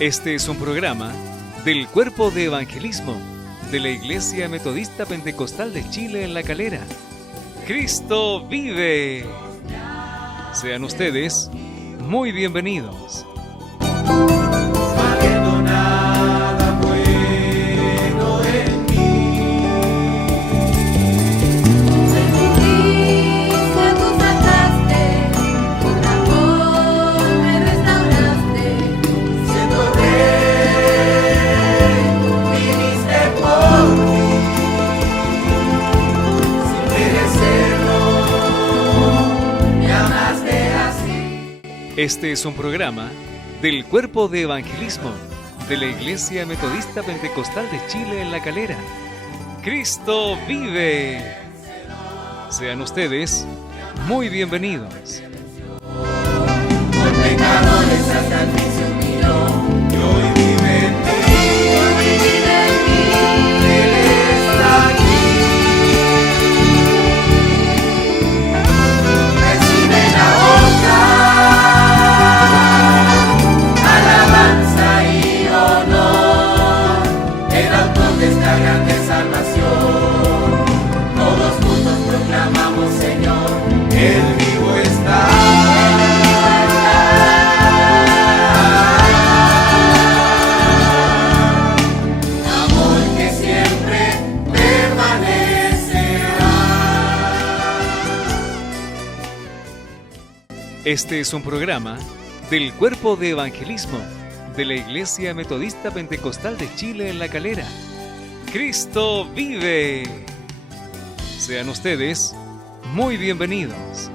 Este es un programa del Cuerpo de Evangelismo de la Iglesia Metodista Pentecostal de Chile en La Calera. ¡Cristo vive! Sean ustedes muy bienvenidos. Este es un programa del Cuerpo de Evangelismo de la Iglesia Metodista Pentecostal de Chile en La Calera. ¡Cristo vive! Sean ustedes muy bienvenidos. Por pecadores hasta el fin se humilló, y hoy vive en ti. Él está aquí. Recibe la honra, alabanza y honor, el autor de esta grande salvación. Todos juntos proclamamos, Señor, Él vivo está. Este es un programa del Cuerpo de Evangelismo de la Iglesia Metodista Pentecostal de Chile en La Calera. ¡Cristo vive! Sean ustedes muy bienvenidos.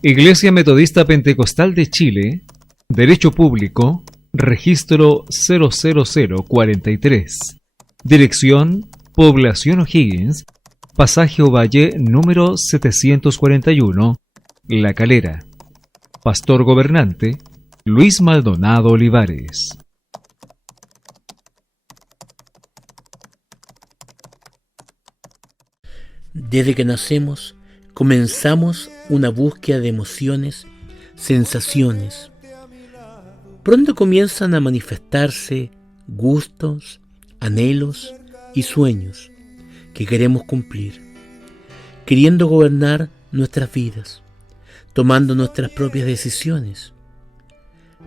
Iglesia Metodista Pentecostal de Chile, Derecho Público, Registro 00043, Dirección, Población O'Higgins, Pasaje Ovalle número 741, La Calera. Pastor Gobernante, Luis Maldonado Olivares. Desde que nacemos, comenzamos una búsqueda de emociones, sensaciones. Pronto comienzan a manifestarse gustos, anhelos y sueños que queremos cumplir, queriendo gobernar nuestras vidas, tomando nuestras propias decisiones.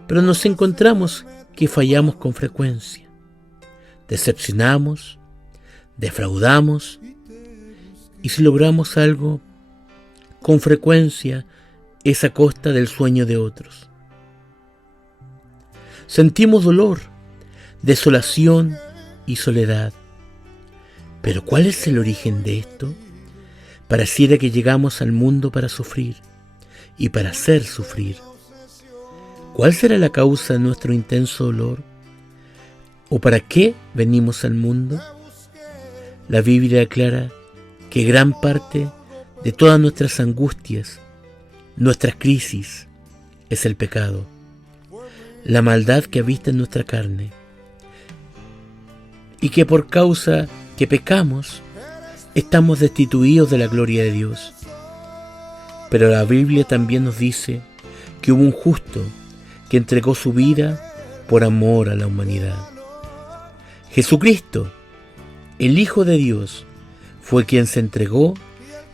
Pero nos encontramos que fallamos con frecuencia, decepcionamos, defraudamos, y si logramos algo, con frecuencia es a costa del sueño de otros. Sentimos dolor, desolación y soledad. Pero ¿cuál es el origen de esto? Pareciera que llegamos al mundo para sufrir y para hacer sufrir. ¿Cuál será la causa de nuestro intenso dolor? ¿O para qué venimos al mundo? La Biblia aclara que gran parte de todas nuestras angustias, nuestras crisis, es el pecado, la maldad que habita en nuestra carne, y que por causa que pecamos, estamos destituidos de la gloria de Dios. Pero la Biblia también nos dice que hubo un justo que entregó su vida por amor a la humanidad. Jesucristo, el Hijo de Dios, fue quien se entregó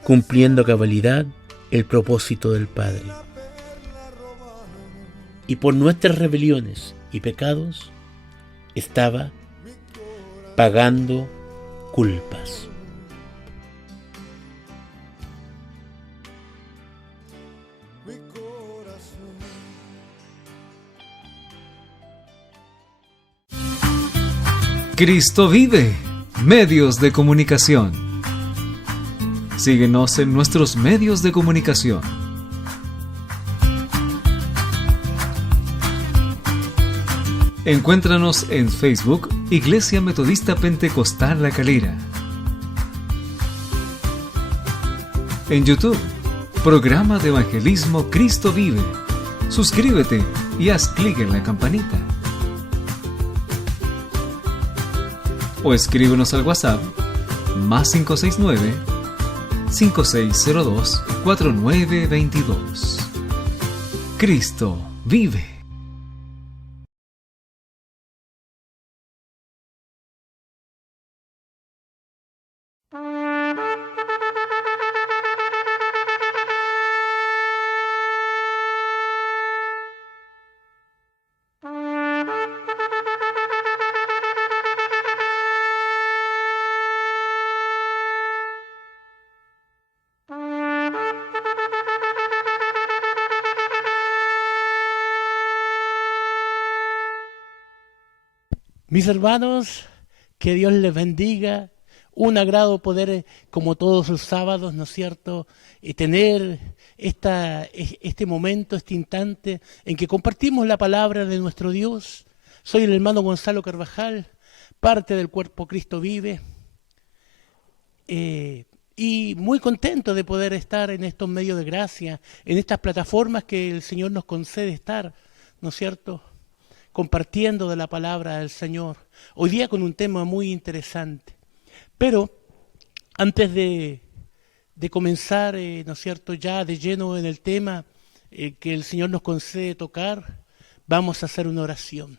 cumpliendo a cabalidad el propósito del Padre. Y por nuestras rebeliones y pecados estaba pagando culpas. Cristo vive. Medios de comunicación. Síguenos en nuestros medios de comunicación. Encuéntranos en Facebook, Iglesia Metodista Pentecostal La Calera. En YouTube, Programa de Evangelismo Cristo Vive. Suscríbete y haz clic en la campanita. O escríbenos al WhatsApp más 569-5602-4922. Cristo vive. Mis hermanos, que Dios les bendiga. Un agrado poder, como todos los sábados, ¿no es cierto?, tener este momento, este instante en que compartimos la palabra de nuestro Dios. Soy el hermano Gonzalo Carvajal, parte del Cuerpo Cristo Vive, y muy contento de poder estar en estos medios de gracia, en estas plataformas que el Señor nos concede estar, ¿no es cierto?, compartiendo de la palabra del Señor. Hoy día con un tema muy interesante. Pero antes de comenzar, ¿no es cierto?, ya de lleno en el tema que el Señor nos concede tocar, vamos a hacer una oración.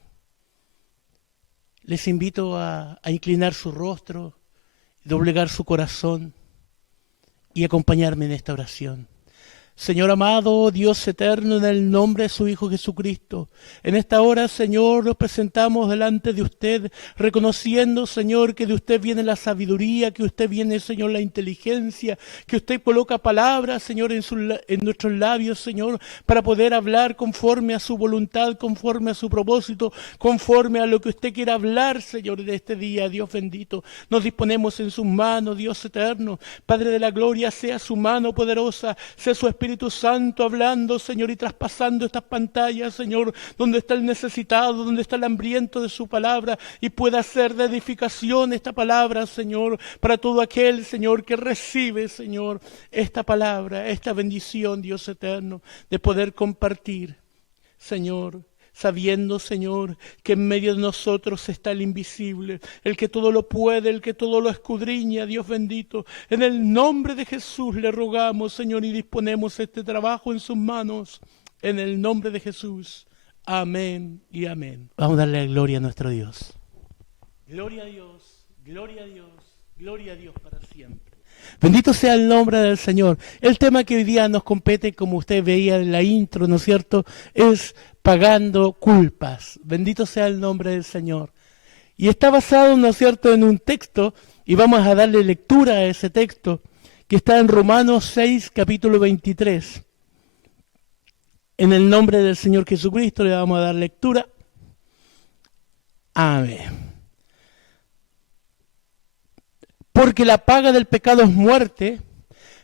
Les invito a inclinar su rostro, doblegar su corazón y acompañarme en esta oración. Señor amado, Dios eterno, en el nombre de su Hijo Jesucristo, en esta hora, Señor, nos presentamos delante de usted, reconociendo, Señor, que de usted viene la sabiduría, que usted viene, Señor, la inteligencia, que usted coloca palabras, Señor, en nuestros labios, Señor, para poder hablar conforme a su voluntad, conforme a su propósito, conforme a lo que usted quiera hablar, Señor, de este día, Dios bendito. Nos disponemos en sus manos, Dios eterno, Padre de la gloria, sea su mano poderosa, sea su Espíritu Santo hablando, Señor, y traspasando estas pantallas, Señor, donde está el necesitado, donde está el hambriento de su palabra, y pueda ser de edificación esta palabra, Señor, para todo aquel, Señor, que recibe, Señor, esta palabra, esta bendición, Dios eterno, de poder compartir, Señor, sabiendo, Señor, que en medio de nosotros está el invisible, el que todo lo puede, el que todo lo escudriña, Dios bendito. En el nombre de Jesús le rogamos, Señor, y disponemos este trabajo en sus manos, en el nombre de Jesús. Amén y amén. Vamos a darle gloria a nuestro Dios. Gloria a Dios, gloria a Dios, gloria a Dios para siempre. Bendito sea el nombre del Señor. El tema que hoy día nos compete, como usted veía en la intro, ¿no es cierto?, es pagando culpas. Bendito sea el nombre del Señor. Y está basado, ¿no es cierto?, en un texto, y vamos a darle lectura a ese texto, que está en Romanos 6, capítulo 23. En el nombre del Señor Jesucristo le vamos a dar lectura. Amén. Porque la paga del pecado es muerte,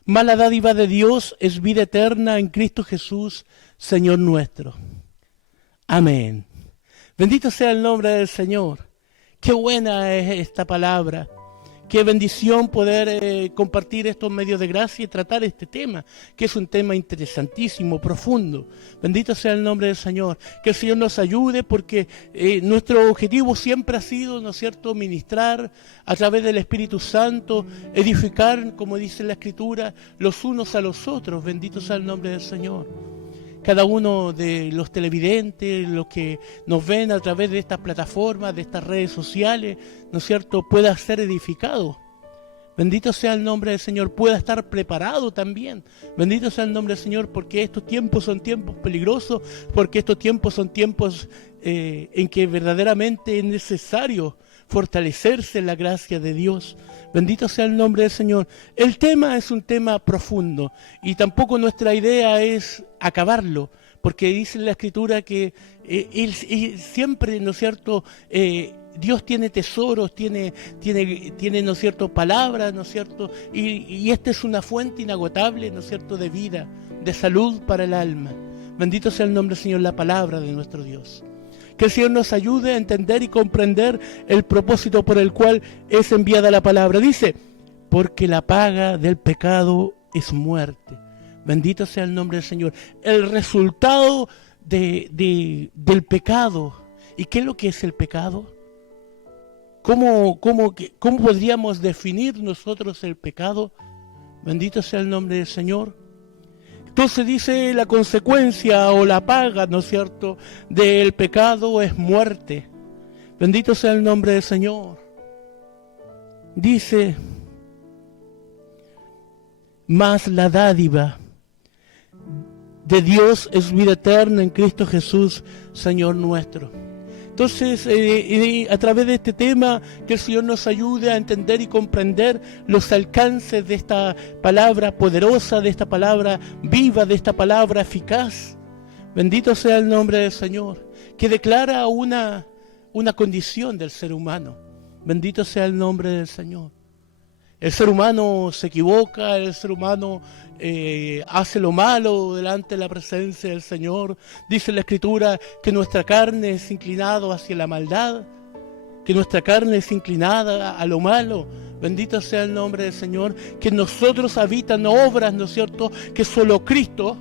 mas la dádiva de Dios es vida eterna en Cristo Jesús, Señor nuestro. Amén. Bendito sea el nombre del Señor. Qué buena es esta palabra. Qué bendición poder compartir estos medios de gracia y tratar este tema, que es un tema interesantísimo, profundo. Bendito sea el nombre del Señor. Que el Señor nos ayude porque nuestro objetivo siempre ha sido, ¿no es cierto?, ministrar a través del Espíritu Santo, edificar, como dice la Escritura, los unos a los otros. Bendito sea el nombre del Señor. Cada uno de los televidentes, los que nos ven a través de estas plataformas, de estas redes sociales, ¿no es cierto?, pueda ser edificado. Bendito sea el nombre del Señor, pueda estar preparado también. Bendito sea el nombre del Señor, porque estos tiempos son tiempos peligrosos, porque estos tiempos son tiempos en que verdaderamente es necesario fortalecerse en la gracia de Dios. Bendito sea el nombre del Señor. El tema es un tema profundo y tampoco nuestra idea es acabarlo, porque dice en la Escritura que él siempre, ¿no es cierto?, Dios tiene tesoros, tiene, ¿no es cierto?, palabras, ¿no es cierto?, y esta es una fuente inagotable, ¿no es cierto?, de vida, de salud para el alma. Bendito sea el nombre del Señor, la palabra de nuestro Dios. Que el Señor nos ayude a entender y comprender el propósito por el cual es enviada la palabra. Dice, porque la paga del pecado es muerte. Bendito sea el nombre del Señor. El resultado del pecado. ¿Y qué es lo que es el pecado? ¿Cómo podríamos definir nosotros el pecado? Bendito sea el nombre del Señor. Entonces dice la consecuencia o la paga, ¿no es cierto?, del pecado es muerte. Bendito sea el nombre del Señor. Dice, mas la dádiva de Dios es vida eterna en Cristo Jesús, Señor nuestro. Entonces, a través de este tema, que el Señor nos ayude a entender y comprender los alcances de esta palabra poderosa, de esta palabra viva, de esta palabra eficaz. Bendito sea el nombre del Señor, que declara una condición del ser humano. Bendito sea el nombre del Señor. El ser humano se equivoca, el ser humano hace lo malo delante de la presencia del Señor. Dice la Escritura que nuestra carne es inclinada hacia la maldad, que nuestra carne es inclinada a lo malo. Bendito sea el nombre del Señor, que en nosotros habitan obras, ¿no es cierto?, que solo Cristo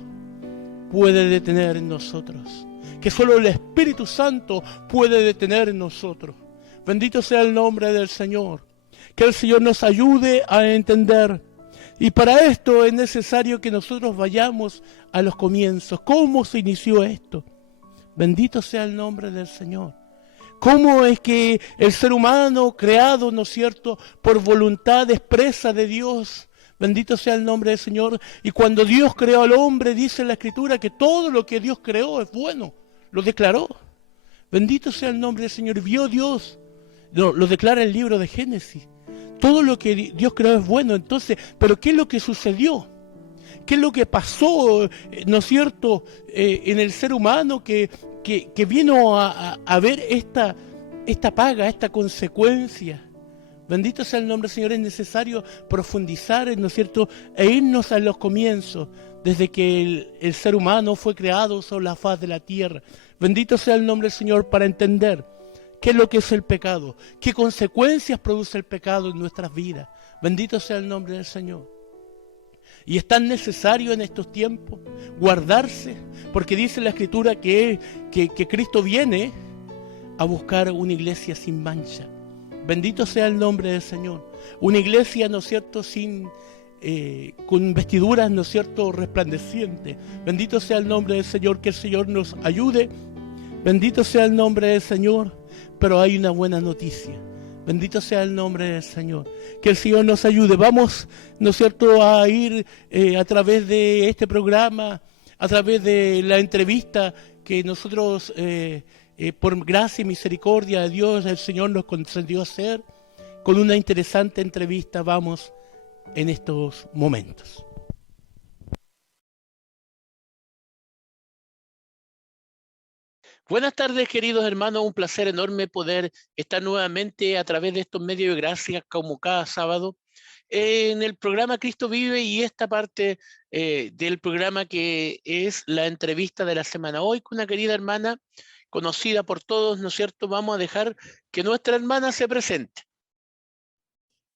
puede detener en nosotros, que solo el Espíritu Santo puede detener en nosotros. Bendito sea el nombre del Señor. Que el Señor nos ayude a entender. Y para esto es necesario que nosotros vayamos a los comienzos. ¿Cómo se inició esto? Bendito sea el nombre del Señor. ¿Cómo es que el ser humano creado, ¿no es cierto?, por voluntad expresa de Dios? Bendito sea el nombre del Señor. Y cuando Dios creó al hombre, dice la Escritura que todo lo que Dios creó es bueno. Lo declaró. Bendito sea el nombre del Señor. Vio Dios. Lo declara el libro de Génesis. Todo lo que Dios creó es bueno. Entonces, ¿pero qué es lo que sucedió? ¿Qué es lo que pasó, no es cierto, en el ser humano que vino a ver esta paga, esta consecuencia? Bendito sea el nombre del Señor. Es necesario profundizar, ¿no es cierto?, e irnos a los comienzos, desde que el ser humano fue creado sobre la faz de la tierra. Bendito sea el nombre del Señor para entender qué es lo que es el pecado, qué consecuencias produce el pecado en nuestras vidas. Bendito sea el nombre del Señor. Y es tan necesario en estos tiempos guardarse, porque dice la Escritura que Cristo viene a buscar una iglesia sin mancha. Bendito sea el nombre del Señor. Una iglesia, ¿no es cierto?, con vestiduras, ¿no es cierto?, resplandecientes. Bendito sea el nombre del Señor, que el Señor nos ayude. Bendito sea el nombre del Señor. Pero hay una buena noticia. Bendito sea el nombre del Señor. Que el Señor nos ayude. Vamos, ¿no es cierto?, a ir a través de este programa, a través de la entrevista que nosotros, por gracia y misericordia de Dios, el Señor nos concedió hacer. Con una interesante entrevista vamos en estos momentos. Buenas tardes, queridos hermanos, un placer enorme poder estar nuevamente a través de estos medios de gracia, como cada sábado, en el programa Cristo Vive, y esta parte del programa que es la entrevista de la semana. Hoy con una querida hermana conocida por todos, ¿no es cierto? Vamos a dejar que nuestra hermana se presente.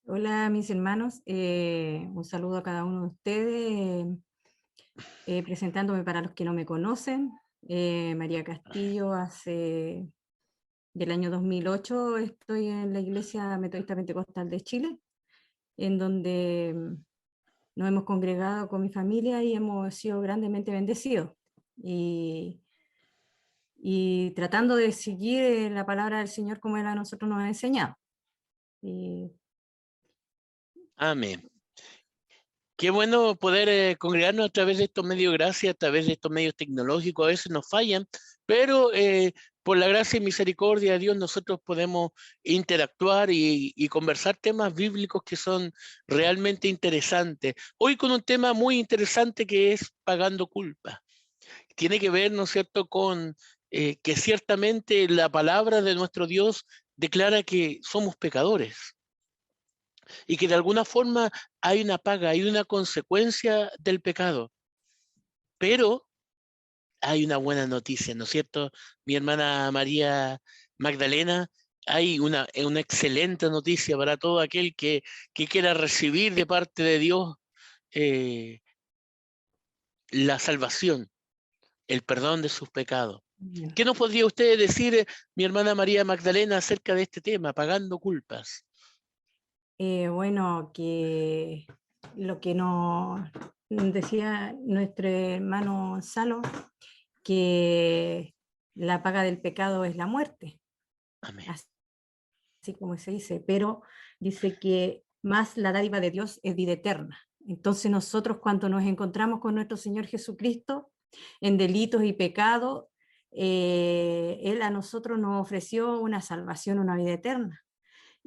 Hola mis hermanos, un saludo a cada uno de ustedes, presentándome para los que no me conocen, María Castillo, del año 2008 estoy en la Iglesia Metodista Pentecostal de Chile, en donde nos hemos congregado con mi familia y hemos sido grandemente bendecidos. Y tratando de seguir la palabra del Señor como Él a nosotros nos ha enseñado. Amén. Qué bueno poder congregarnos a través de estos medios de gracia, a través de estos medios tecnológicos. A veces nos fallan, pero por la gracia y misericordia de Dios nosotros podemos interactuar y conversar temas bíblicos que son realmente interesantes. Hoy con un tema muy interesante que es pagando culpa. Tiene que ver, ¿no es cierto?, con que ciertamente la palabra de nuestro Dios declara que somos pecadores y que de alguna forma hay una paga, hay una consecuencia del pecado. Pero hay una buena noticia, ¿no es cierto? Mi hermana María Magdalena, hay una excelente noticia para todo aquel que quiera recibir de parte de Dios la salvación, el perdón de sus pecados. Bien. ¿Qué nos podría usted decir, mi hermana María Magdalena, acerca de este tema, pagando culpas? Bueno, que lo que nos decía nuestro hermano Gonzalo, que la paga del pecado es la muerte, Amén. así como se dice, pero dice que más la dádiva de Dios es vida eterna. Entonces nosotros cuando nos encontramos con nuestro Señor Jesucristo en delitos y pecados, Él a nosotros nos ofreció una salvación, una vida eterna.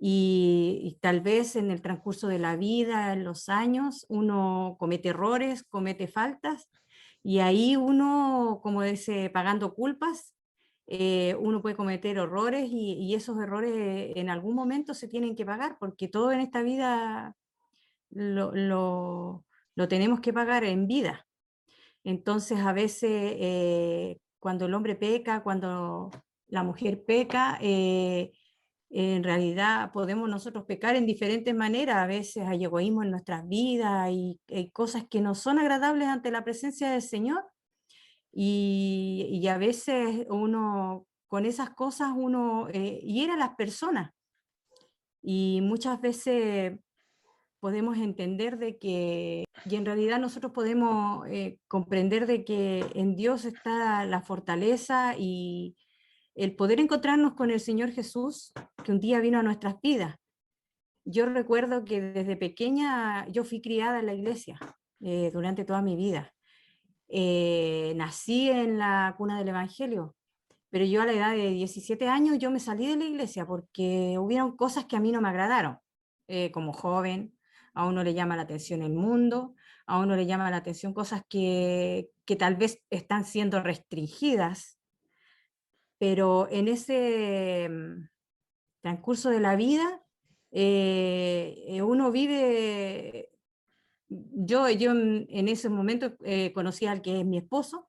Y tal vez en el transcurso de la vida, en los años, uno comete errores, comete faltas, y ahí uno, como dice, pagando culpas, uno puede cometer errores y esos errores en algún momento se tienen que pagar, porque todo en esta vida lo tenemos que pagar en vida. Entonces a veces cuando el hombre peca, cuando la mujer peca, en realidad podemos nosotros pecar en diferentes maneras. A veces hay egoísmo en nuestras vidas y cosas que no son agradables ante la presencia del Señor. Y a veces uno, con esas cosas, uno hiere a las personas. Y muchas veces podemos entender de que, y en realidad nosotros podemos comprender de que en Dios está la fortaleza y el poder encontrarnos con el Señor Jesús, que un día vino a nuestras vidas. Yo recuerdo que desde pequeña yo fui criada en la iglesia durante toda mi vida. Nací en la cuna del Evangelio, pero yo a la edad de 17 años yo me salí de la iglesia porque hubieron cosas que a mí no me agradaron. Como joven, a uno le llama la atención el mundo, a uno le llama la atención cosas que tal vez están siendo restringidas, pero en ese transcurso de la vida uno vive. Yo en ese momento conocí al que es mi esposo.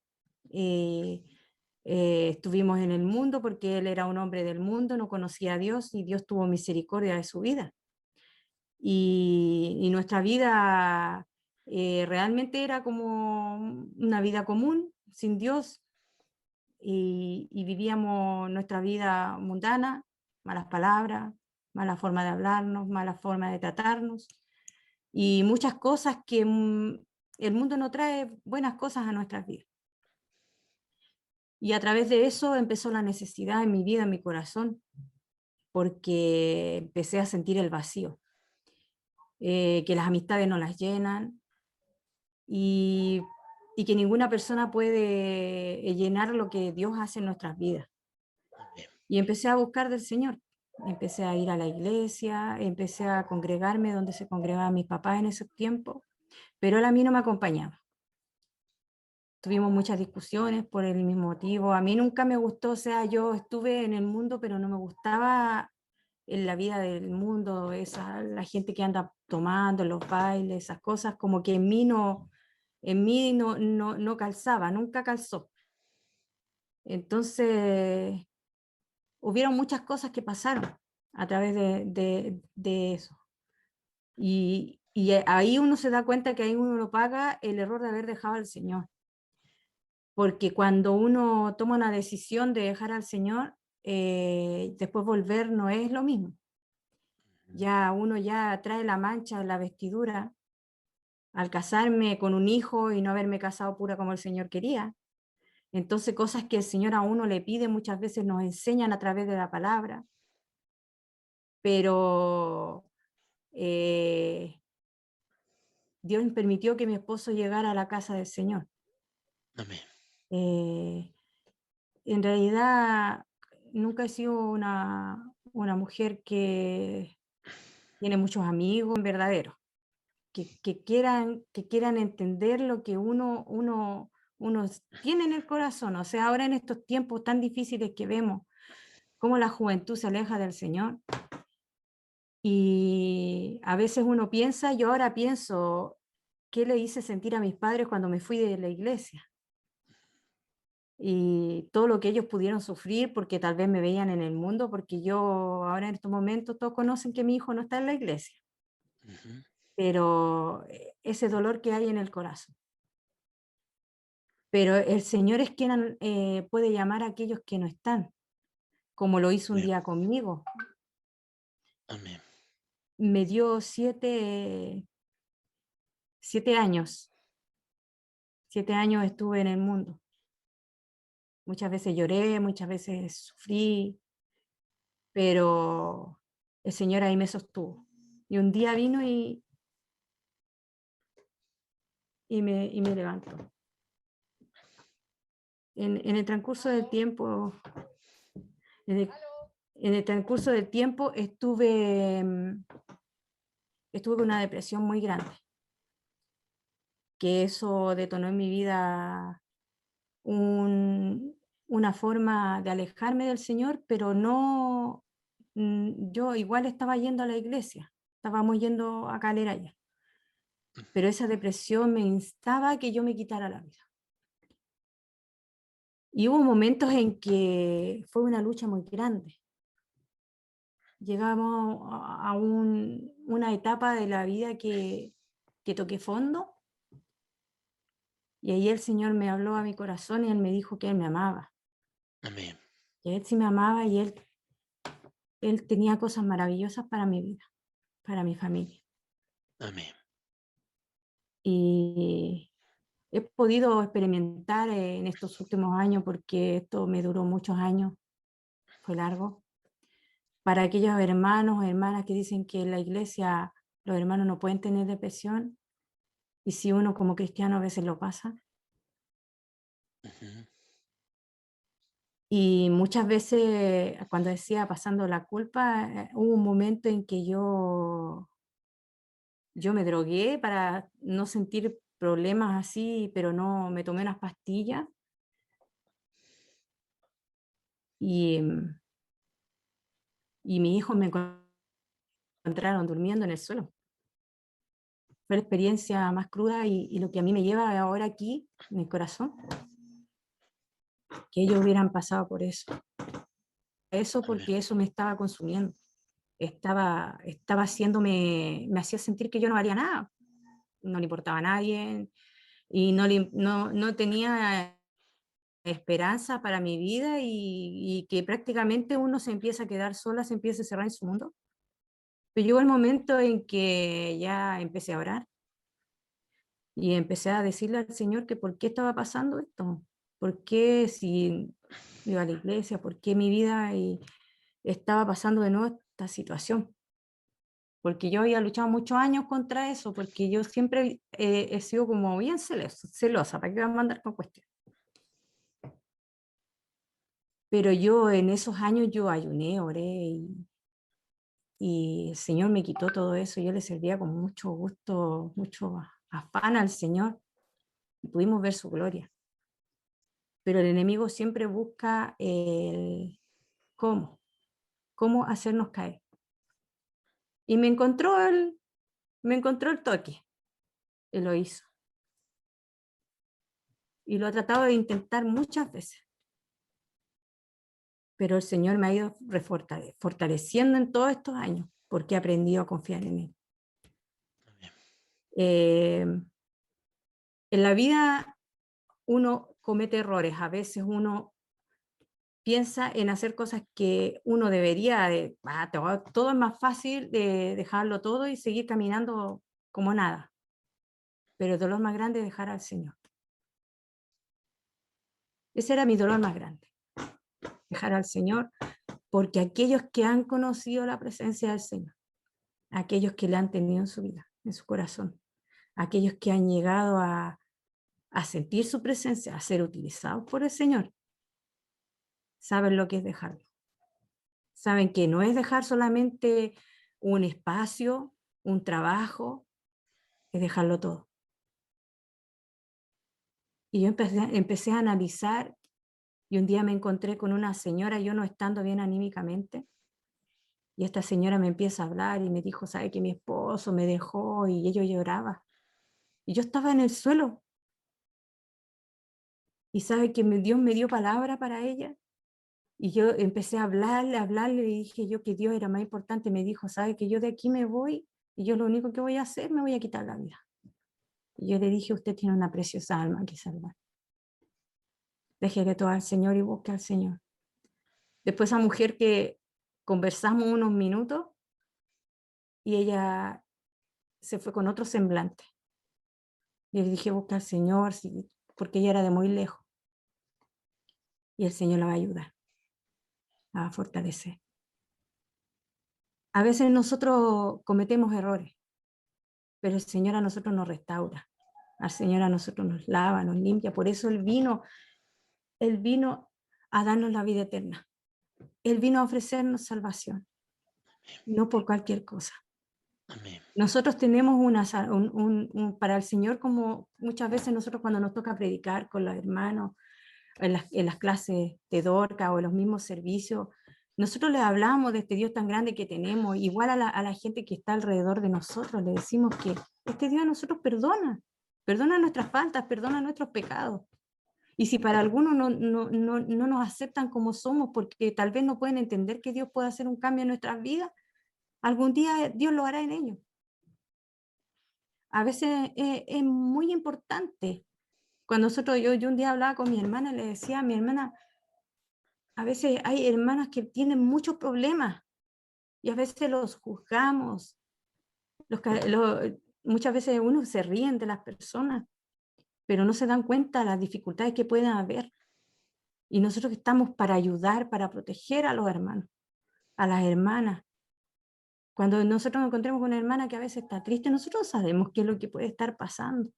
Estuvimos en el mundo porque él era un hombre del mundo, no conocía a Dios y Dios tuvo misericordia de su vida. Y nuestra vida realmente era como una vida común, sin Dios, y vivíamos nuestra vida mundana, malas palabras, mala forma de hablarnos, mala forma de tratarnos, y muchas cosas que el mundo no trae buenas cosas a nuestras vidas. Y a través de eso empezó la necesidad en mi vida, en mi corazón, porque empecé a sentir el vacío, que las amistades no las llenan y que ninguna persona puede llenar lo que Dios hace en nuestras vidas. Y empecé a buscar del Señor, empecé a ir a la iglesia, empecé a congregarme donde se congregaban mis papás en ese tiempo, pero él a mí no me acompañaba. Tuvimos muchas discusiones por el mismo motivo. A mí nunca me gustó, o sea, yo estuve en el mundo, pero no me gustaba en la vida del mundo, la gente que anda tomando, los bailes, esas cosas, como que en mí no calzaba, nunca calzó. Entonces, hubieron muchas cosas que pasaron a través de eso. Y ahí uno se da cuenta que ahí uno lo paga el error de haber dejado al Señor. Porque cuando uno toma una decisión de dejar al Señor, después volver no es lo mismo. Ya uno ya trae la mancha en la vestidura al casarme con un hijo y no haberme casado pura como el Señor quería. Entonces, cosas que el Señor a uno le pide muchas veces nos enseñan a través de la palabra. Pero Dios permitió que mi esposo llegara a la casa del Señor. Amén. En realidad, nunca he sido una mujer que tiene muchos amigos verdaderos, que quieran entender lo que uno tiene en el corazón. O sea, ahora en estos tiempos tan difíciles que vemos, cómo la juventud se aleja del Señor. Y a veces uno piensa, yo ahora pienso, ¿qué le hice sentir a mis padres cuando me fui de la iglesia? Y todo lo que ellos pudieron sufrir porque tal vez me veían en el mundo, porque yo ahora en estos momentos todos conocen que mi hijo no está en la iglesia, Ujú. pero ese dolor que hay en el corazón. Pero el Señor es quien puede llamar a aquellos que no están, como lo hizo un Amén. día conmigo. Amén. Me dio 7 años. 7 años estuve en el mundo. Muchas veces lloré, muchas veces sufrí, pero el Señor ahí me sostuvo. Y un día vino y me levantó. En el transcurso del tiempo, en el transcurso del tiempo estuve con una depresión muy grande, que eso detonó en mi vida una forma de alejarme del Señor, pero no, yo igual estaba yendo a la iglesia, estábamos yendo a Calera ya, pero esa depresión me instaba a que yo me quitara la vida. Y hubo momentos en que fue una lucha muy grande. Llegamos a una etapa de la vida que toqué fondo, y ahí el Señor me habló a mi corazón y Él me dijo que Él me amaba, Amén. que Él sí me amaba y Él tenía cosas maravillosas para mi vida, para mi familia. Amén. Y he podido experimentar en estos últimos años, porque esto me duró muchos años, fue largo, para aquellos hermanos o hermanas que dicen que en la iglesia los hermanos no pueden tener depresión, y si uno como cristiano a veces lo pasa. Ujú. Y muchas veces cuando decía pasando la culpa, hubo un momento en que yo me drogué para no sentir problemas así, pero no, me tomé unas pastillas y, y mis hijos me encontraron durmiendo en el suelo. Fue la experiencia más cruda y lo que a mí me lleva ahora aquí, en el corazón, que ellos hubieran pasado por eso. Eso Amén. porque eso me estaba consumiendo. Estaba haciéndome, me hacía sentir que yo no valía nada, no le importaba a nadie y no tenía esperanza para mi vida, y que prácticamente uno se empieza a quedar sola, se empieza a cerrar en su mundo. Pero llegó el momento en que ya empecé a orar y empecé a decirle al Señor que por qué estaba pasando esto, por qué si iba a la iglesia, por qué mi vida estaba pasando de nuevo esta situación. Porque yo había luchado muchos años contra eso, porque yo siempre he sido como bien celosa, ¿para qué voy a mandar con cuestiones? Pero yo en esos años yo ayuné, oré y el Señor me quitó todo eso. Yo le servía con mucho gusto, mucho afán al Señor, y pudimos ver su gloria. Pero el enemigo siempre busca el cómo hacernos caer. Y me encontró el toque, y lo hizo. Y lo ha tratado de intentar muchas veces. pero el Señor me ha ido fortaleciendo en todos estos años, porque he aprendido a confiar en Él. En la vida uno comete errores, a veces uno piensa en hacer cosas que uno debería, todo es más fácil de dejarlo todo y seguir caminando como nada, pero el dolor más grande es dejar al Señor. Ese era mi dolor más grande, dejar al Señor, porque aquellos que han conocido la presencia del Señor, aquellos que le han tenido en su vida, en su corazón, aquellos que han llegado a sentir su presencia, a ser utilizados por el Señor, saben lo que es dejarlo. Saben que no es dejar solamente un espacio, un trabajo, es dejarlo todo. Y yo empecé a analizar, y un día me encontré con una señora, yo no estando bien anímicamente, y esta señora me empieza a hablar y me dijo, ¿sabe que mi esposo me dejó? Y ella lloraba. Y yo estaba en el suelo. Y sabe que Dios me dio palabra para ella. Y yo empecé a hablarle, y dije yo que Dios era más importante. Me dijo, ¿sabe que yo de aquí me voy? Y yo lo único que voy a hacer, me voy a quitar la vida. Y yo le dije, usted tiene una preciosa alma que salvar. Déjele todo al Señor y busque al Señor. Después esa mujer que conversamos unos minutos y ella se fue con otro semblante. Y le dije, busca al Señor, porque ella era de muy lejos. Y el Señor la va a ayudar, la va a fortalecer. A veces nosotros cometemos errores, pero el Señor a nosotros nos restaura. Al Señor a nosotros nos lava, nos limpia. Por eso Él vino a darnos la vida eterna. Él vino a ofrecernos salvación, no por cualquier cosa. Amén. Nosotros tenemos para el Señor, como muchas veces nosotros cuando nos toca predicar con los hermanos, en las clases de Dorca o en los mismos servicios, nosotros les hablamos de este Dios tan grande que tenemos, igual a la gente que está alrededor de nosotros, le decimos que este Dios a nosotros perdona nuestras faltas, perdona nuestros pecados. Y si para algunos no nos aceptan como somos, porque tal vez no pueden entender que Dios puede hacer un cambio en nuestras vidas, algún día Dios lo hará en ellos. A veces es muy importante. Cuando yo un día hablaba con mi hermana, le decía a mi hermana, a veces hay hermanas que tienen muchos problemas y a veces los juzgamos. Muchas veces uno se ríe de las personas, pero no se dan cuenta de las dificultades que pueden haber. Y nosotros estamos para ayudar, para proteger a los hermanos, a las hermanas. Cuando nosotros nos encontremos con una hermana que a veces está triste, nosotros sabemos qué es lo que puede estar pasando.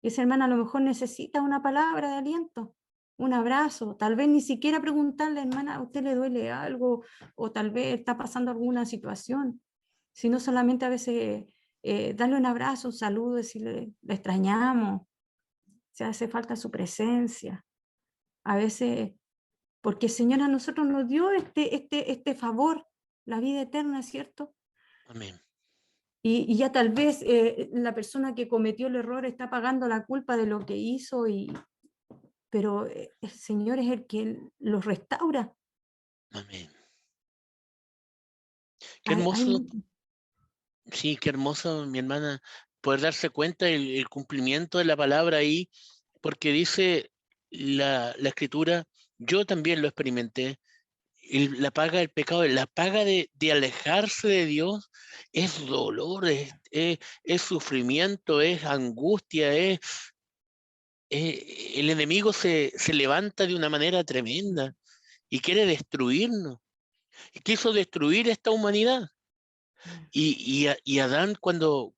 Esa hermana a lo mejor necesita una palabra de aliento, un abrazo, tal vez ni siquiera preguntarle, hermana, ¿a usted le duele algo? O tal vez está pasando alguna situación, sino solamente a veces darle un abrazo, un saludo, decirle, le extrañamos, si hace falta su presencia. A veces, porque el Señor a nosotros nos dio este favor, la vida eterna, ¿cierto? Amén. Y ya tal vez la persona que cometió el error está pagando la culpa de lo que hizo, pero el Señor es el que los restaura. Amén. Qué hermoso, Hay sí, qué hermoso, mi hermana, poder darse cuenta el cumplimiento de la palabra ahí, porque dice la Escritura, yo también lo experimenté, la paga del pecado, la paga de alejarse de Dios es dolor, es sufrimiento, es angustia, el enemigo se levanta de una manera tremenda y quiere destruirnos. Y quiso destruir esta humanidad. Y Adán cuando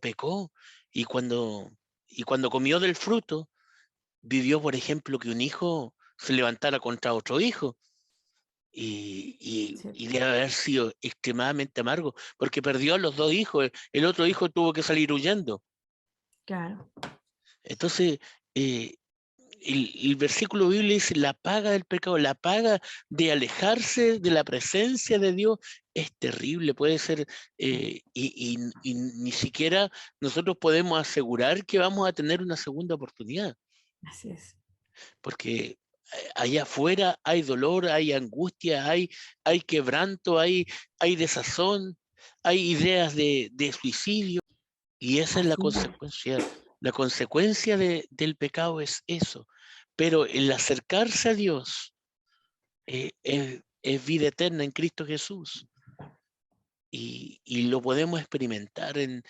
pecó y cuando comió del fruto, vivió, por ejemplo, que un hijo se levantara contra otro hijo. Y debe haber sido extremadamente amargo, porque perdió a los dos hijos. El otro hijo tuvo que salir huyendo. Claro. Entonces, el versículo bíblico dice, la paga del pecado, la paga de alejarse de la presencia de Dios es terrible, puede ser, y ni siquiera nosotros podemos asegurar que vamos a tener una segunda oportunidad, Así es. porque allá afuera hay dolor, hay angustia, hay quebranto, hay desazón, hay ideas de suicidio, y esa es la Así es. consecuencia. La consecuencia del pecado es eso. Pero el acercarse a Dios es vida eterna en Cristo Jesús. Y lo podemos experimentar en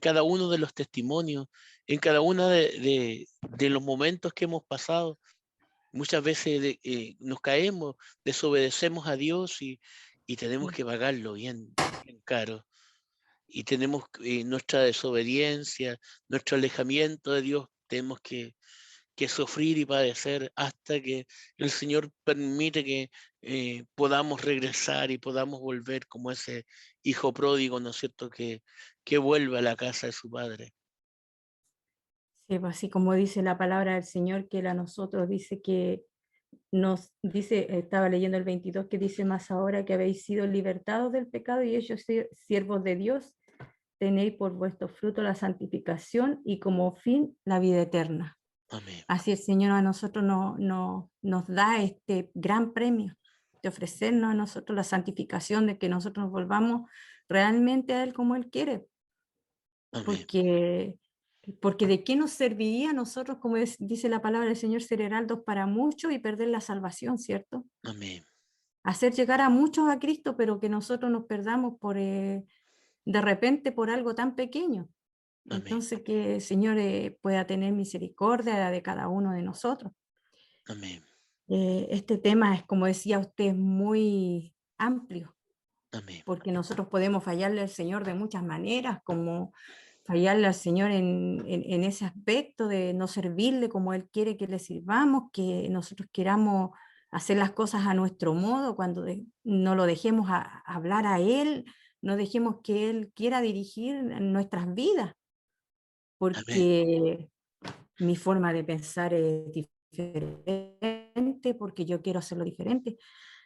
cada uno de los testimonios, en cada uno de los momentos que hemos pasado. Muchas veces nos caemos, desobedecemos a Dios y tenemos Sí. que pagarlo bien caro. Y tenemos nuestra desobediencia, nuestro alejamiento de Dios, tenemos que sufrir y padecer hasta que el Señor permite que podamos regresar y podamos volver como ese hijo pródigo, ¿no es cierto?, que vuelve a la casa de su padre. Sí, pues, así como dice la palabra del Señor, que él a nosotros dice que nos dice, estaba leyendo el 22, que dice: más ahora que habéis sido libertados del pecado y hechos siervos de Dios, tenéis por vuestro fruto la santificación y como fin la vida eterna. Amén. Así el Señor a nosotros nos da este gran premio de ofrecernos a nosotros la santificación, de que nosotros nos volvamos realmente a Él como Él quiere, Amén. porque ¿de qué nos serviría a nosotros, como dice la palabra del Señor, ser heraldos para muchos y perder la salvación, ¿cierto? Amén. Hacer llegar a muchos a Cristo, pero que nosotros nos perdamos de repente por algo tan pequeño. Amén. Entonces, que el Señor pueda tener misericordia de cada uno de nosotros. Amén. Este tema es, como decía usted, muy amplio, Amén. porque nosotros podemos fallarle al Señor de muchas maneras, como fallarle al Señor en ese aspecto de no servirle como Él quiere que le sirvamos, que nosotros queramos hacer las cosas a nuestro modo, cuando no lo dejemos hablar a Él, no dejemos que Él quiera dirigir nuestras vidas, Amén. porque mi forma de pensar es diferente, porque yo quiero hacerlo diferente,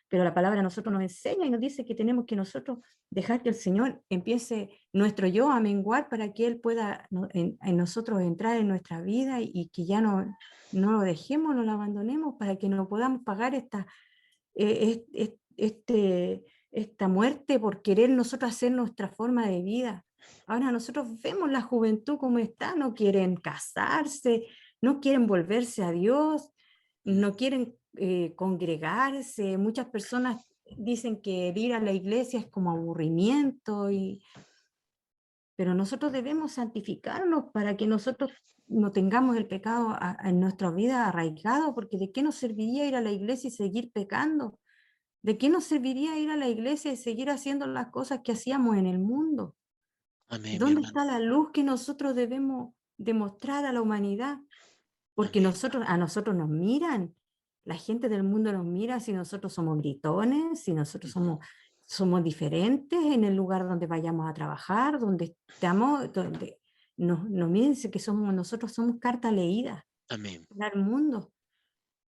pero la palabra a nosotros nos enseña y nos dice que tenemos que nosotros dejar que el Señor empiece nuestro yo a menguar para que Él pueda en nosotros entrar en nuestra vida y que ya no lo dejemos, no lo abandonemos, para que no podamos pagar esta muerte por querer nosotros hacer nuestra forma de vida. Ahora nosotros vemos la juventud como está, no quieren casarse, no quieren volverse a Dios, no quieren congregarse. Muchas personas dicen que el ir a la iglesia es como aburrimiento, pero nosotros debemos santificarnos para que nosotros no tengamos el pecado en nuestra vida arraigado, porque ¿de qué nos serviría ir a la iglesia y seguir pecando? ¿De qué nos serviría ir a la iglesia y seguir haciendo las cosas que hacíamos en el mundo? Amén, mi ¿Dónde hermano. está la luz que nosotros debemos demostrar a la humanidad? Porque Amén. a nosotros nos miran, la gente del mundo nos mira si nosotros somos gritones, si nosotros somos diferentes en el lugar donde vayamos a trabajar, donde estamos, donde nos miren que nosotros somos carta leída Amén. para el mundo.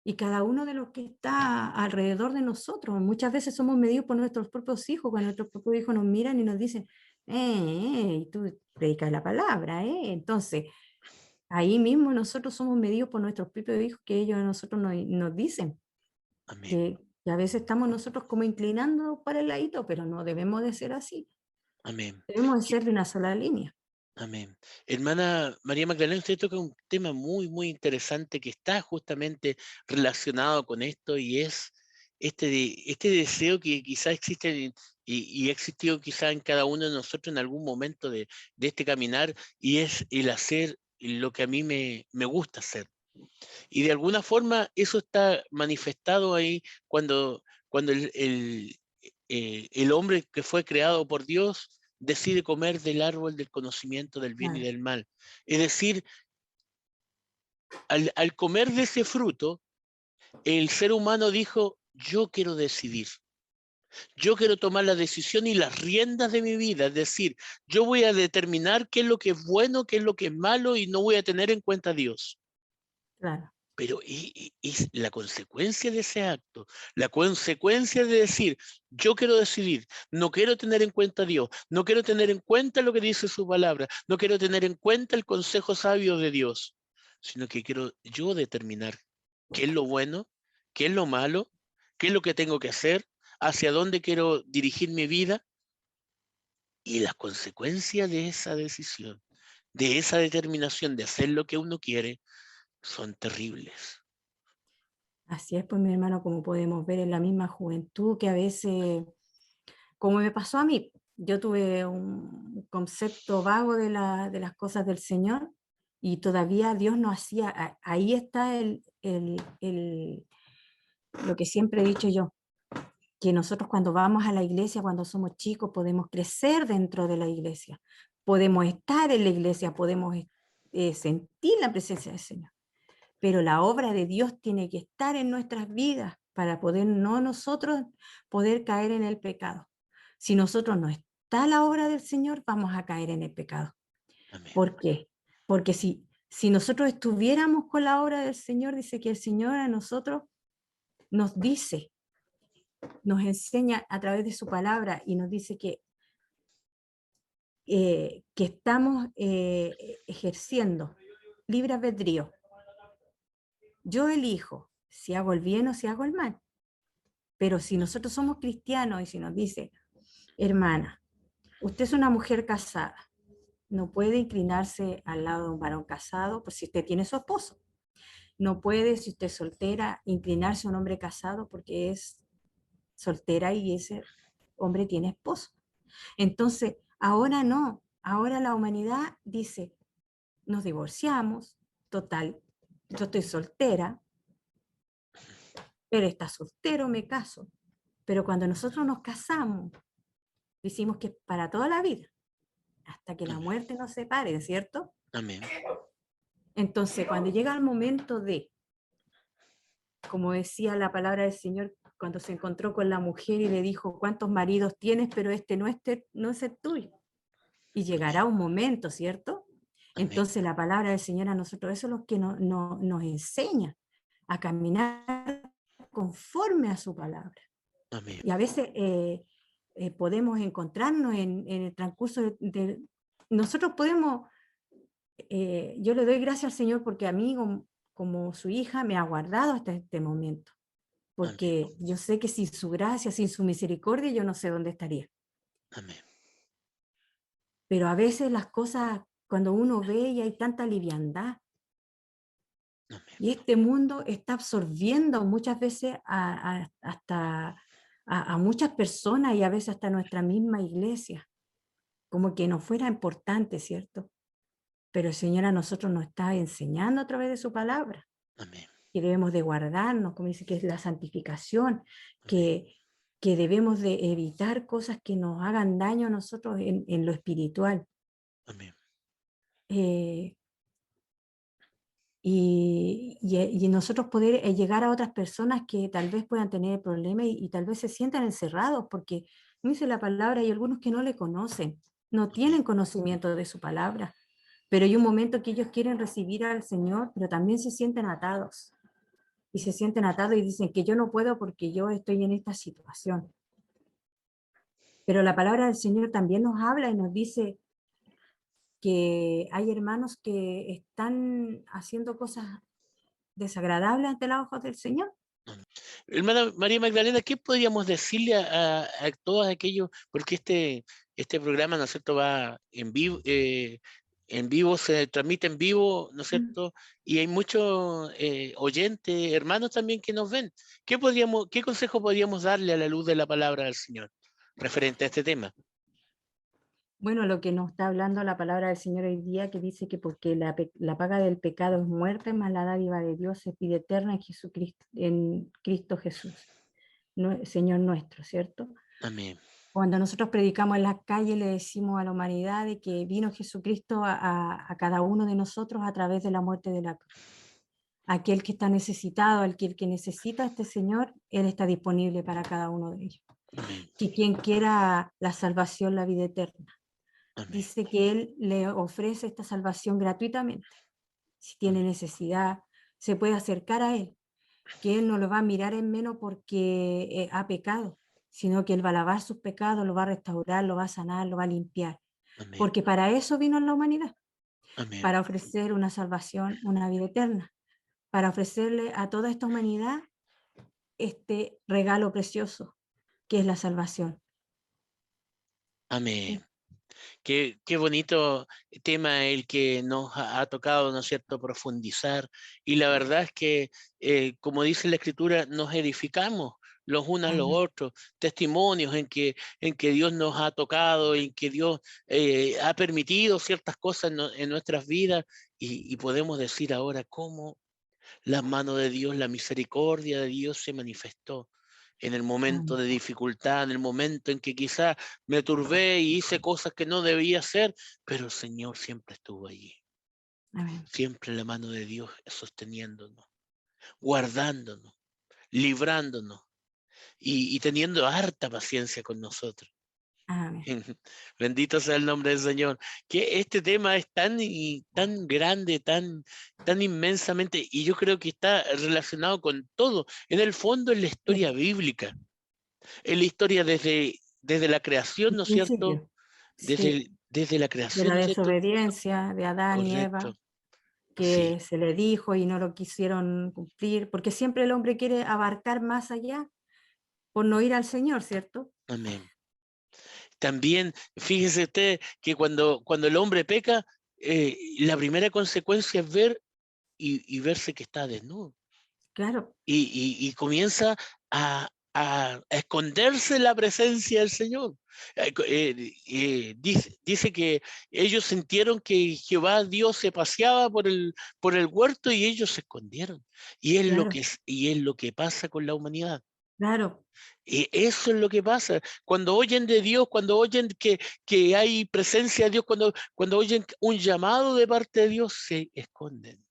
Y cada uno de los que está alrededor de nosotros. Muchas veces somos medidos por nuestros propios hijos, cuando nuestros propios hijos nos miran y nos dicen: y tú predicas la palabra, ¿eh? Entonces, ahí mismo nosotros somos medidos por nuestros propios hijos, que ellos a nosotros nos dicen, Amén. que a veces estamos nosotros como inclinando para el ladito, pero no debemos de ser así. Amén. Debemos de ser de una sola línea. Amén. Hermana María Magdalena, usted toca un tema muy interesante que está justamente relacionado con esto y es este deseo que quizá existe y ha existido quizá en cada uno de nosotros en algún momento de este caminar, y es el hacer lo que a mí me gusta hacer. Y de alguna forma eso está manifestado ahí cuando el hombre que fue creado por Dios decide comer del árbol del conocimiento del bien y Claro, del mal. Es decir, al comer de ese fruto, el ser humano dijo: yo quiero decidir, yo quiero tomar la decisión y las riendas de mi vida. Es decir, yo voy a determinar qué es lo que es bueno, qué es lo que es malo, y no voy a tener en cuenta a Dios. claro. Pero es la consecuencia de ese acto, la consecuencia de decir: yo quiero decidir, no quiero tener en cuenta a Dios, no quiero tener en cuenta lo que dice su palabra, no quiero tener en cuenta el consejo sabio de Dios, sino que quiero yo determinar qué es lo bueno, qué es lo malo, qué es lo que tengo que hacer, hacia dónde quiero dirigir mi vida y las consecuencias de esa decisión, de esa determinación de hacer lo que uno quiere, son terribles. Así es, pues mi hermano, como podemos ver en la misma juventud, que a veces, como me pasó a mí, yo tuve un concepto vago de las cosas del Señor y todavía Dios no hacía, ahí está lo que siempre he dicho yo, que nosotros cuando vamos a la iglesia, cuando somos chicos, podemos crecer dentro de la iglesia, podemos estar en la iglesia, podemos sentir la presencia del Señor, pero la obra de Dios tiene que estar en nuestras vidas para poder no nosotros poder caer en el pecado. Si nosotros no está la obra del Señor, vamos a caer en el pecado. Amén. ¿Por qué? Porque si nosotros estuviéramos con la obra del Señor, dice que el Señor a nosotros nos dice, nos enseña a través de su palabra y nos dice que estamos ejerciendo libre albedrío. Yo elijo si hago el bien o si hago el mal. Pero si nosotros somos cristianos y si nos dice, hermana, usted es una mujer casada, no puede inclinarse al lado de un varón casado, pues si usted tiene su esposo. No puede, si usted es soltera, inclinarse a un hombre casado porque es soltera y ese hombre tiene esposo. Entonces, ahora no, ahora la humanidad dice, nos divorciamos, total, yo estoy soltera, él está soltero, me caso. Pero cuando nosotros nos casamos, decimos que es para toda la vida, hasta que la Amén. muerte nos separe, ¿cierto? Amén. Entonces, cuando llega el momento de, como decía la palabra del Señor, cuando se encontró con la mujer y le dijo, ¿cuántos maridos tienes? Pero este no es el tuyo. Y llegará un momento, ¿cierto? Amén. Entonces la palabra del Señor a nosotros, eso es lo que nos enseña a caminar conforme a su palabra. Amén. Y a veces podemos encontrarnos en el transcurso nosotros podemos, yo le doy gracias al Señor porque a mí como su hija me ha guardado hasta este momento, porque yo sé que sin su gracia, sin su misericordia, yo no sé dónde estaría. Amén. Pero a veces las cosas, cuando uno ve y hay tanta liviandad, Amén. y este mundo está absorbiendo muchas veces hasta a muchas personas y a veces hasta nuestra misma iglesia, como que no fuera importante, ¿cierto? Pero el Señor a nosotros nos está enseñando a través de su palabra, Amén. que debemos de guardarnos, como dice que es la santificación, Amén. que debemos de evitar cosas que nos hagan daño a nosotros en lo espiritual. Amén. Y nosotros poder llegar a otras personas que tal vez puedan tener problemas y tal vez se sientan encerrados, porque como dice la palabra, hay algunos que no le conocen, no tienen conocimiento de su palabra, pero hay un momento que ellos quieren recibir al Señor, pero también se sienten atados, y se sienten atados y dicen que yo no puedo porque yo estoy en esta situación. Pero la palabra del Señor también nos habla y nos dice que hay hermanos que están haciendo cosas desagradables ante los ojos del Señor. Hermana María Magdalena, ¿qué podríamos decirle a todos aquellos? Porque este programa, ¿no es cierto?, va en vivo, se transmite en vivo, ¿no es cierto? Y hay muchos oyentes, hermanos también que nos ven. ¿Qué consejo podríamos darle a la luz de la palabra del Señor referente a este tema? Bueno, lo que nos está hablando la palabra del Señor hoy día, que dice que porque la paga del pecado es muerte, más la dádiva de Dios es vida eterna en Jesucristo, en Cristo Jesús, Señor nuestro, ¿cierto? Amén. Cuando nosotros predicamos en las calles, le decimos a la humanidad de que vino Jesucristo a cada uno de nosotros a través de la muerte de la cruz. Aquel que está necesitado, aquel que necesita a este Señor, Él está disponible para cada uno de ellos. Amén. Que quien quiera la salvación, la vida eterna. Amén. Dice que Él le ofrece esta salvación gratuitamente. Si tiene necesidad, se puede acercar a Él, que Él no lo va a mirar en menos porque ha pecado, sino que Él va a lavar sus pecados, lo va a restaurar, lo va a sanar, lo va a limpiar. Amén. Porque para eso vino en la humanidad, Amén. para ofrecer una salvación, una vida eterna, para ofrecerle a toda esta humanidad este regalo precioso que es la salvación. Amén. Qué bonito tema el que nos ha tocado, ¿no es cierto?, profundizar. Y la verdad es que, como dice la Escritura, nos edificamos los unos a los Amén. otros, testimonios en que Dios nos ha tocado, en que Dios ha permitido ciertas cosas en nuestras vidas, y podemos decir ahora cómo la mano de Dios, la misericordia de Dios se manifestó en el momento Amén. de dificultad, en el momento en que quizás me turbé y hice cosas que no debía hacer, pero el Señor siempre estuvo allí. Amén. Siempre la mano de Dios sosteniéndonos, guardándonos, librándonos y teniendo harta paciencia con nosotros. Amén. Bendito sea el nombre del Señor. Que este tema es tan grande, tan inmensamente, y yo creo que está relacionado con todo. En el fondo, es la historia bíblica. Es la historia desde la creación, Al ¿no es cierto? principio, sí, Desde la de la creación, ¿no es cierto? desobediencia de Adán y Eva, Correcto. Sí. que se le dijo y no lo quisieron cumplir, porque siempre el hombre quiere abarcar más allá por no ir al Señor, ¿cierto? Amén. También, fíjese usted que cuando el hombre peca, la primera consecuencia es ver y verse que está desnudo. Claro, Y comienza a esconderse la presencia del Señor. Dice que ellos sintieron que Jehová Dios se paseaba por el huerto y ellos se escondieron. Y es claro, lo que pasa con la humanidad. claro, Eso es lo que pasa. Cuando oyen de Dios, cuando oyen que hay presencia de Dios, cuando oyen un llamado de parte de Dios, se esconden.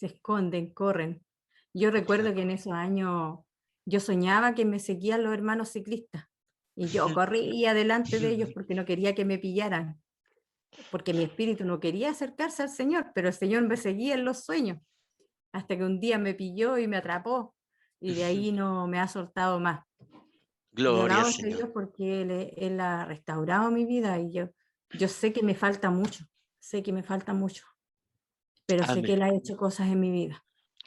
se esconden, corren. Yo recuerdo que en esos años yo soñaba que me seguían los hermanos ciclistas y yo corría delante de ellos porque no quería que me pillaran, porque mi espíritu no quería acercarse al Señor, pero el Señor me seguía en los sueños, hasta que un día me pilló y me atrapó, y de ahí no me ha soltado más. Y Gloria al alabado sea Señor. Dios porque Él ha restaurado mi vida y yo sé que me falta mucho, sé que me falta mucho, pero sé que Amén. Él ha hecho cosas en mi vida,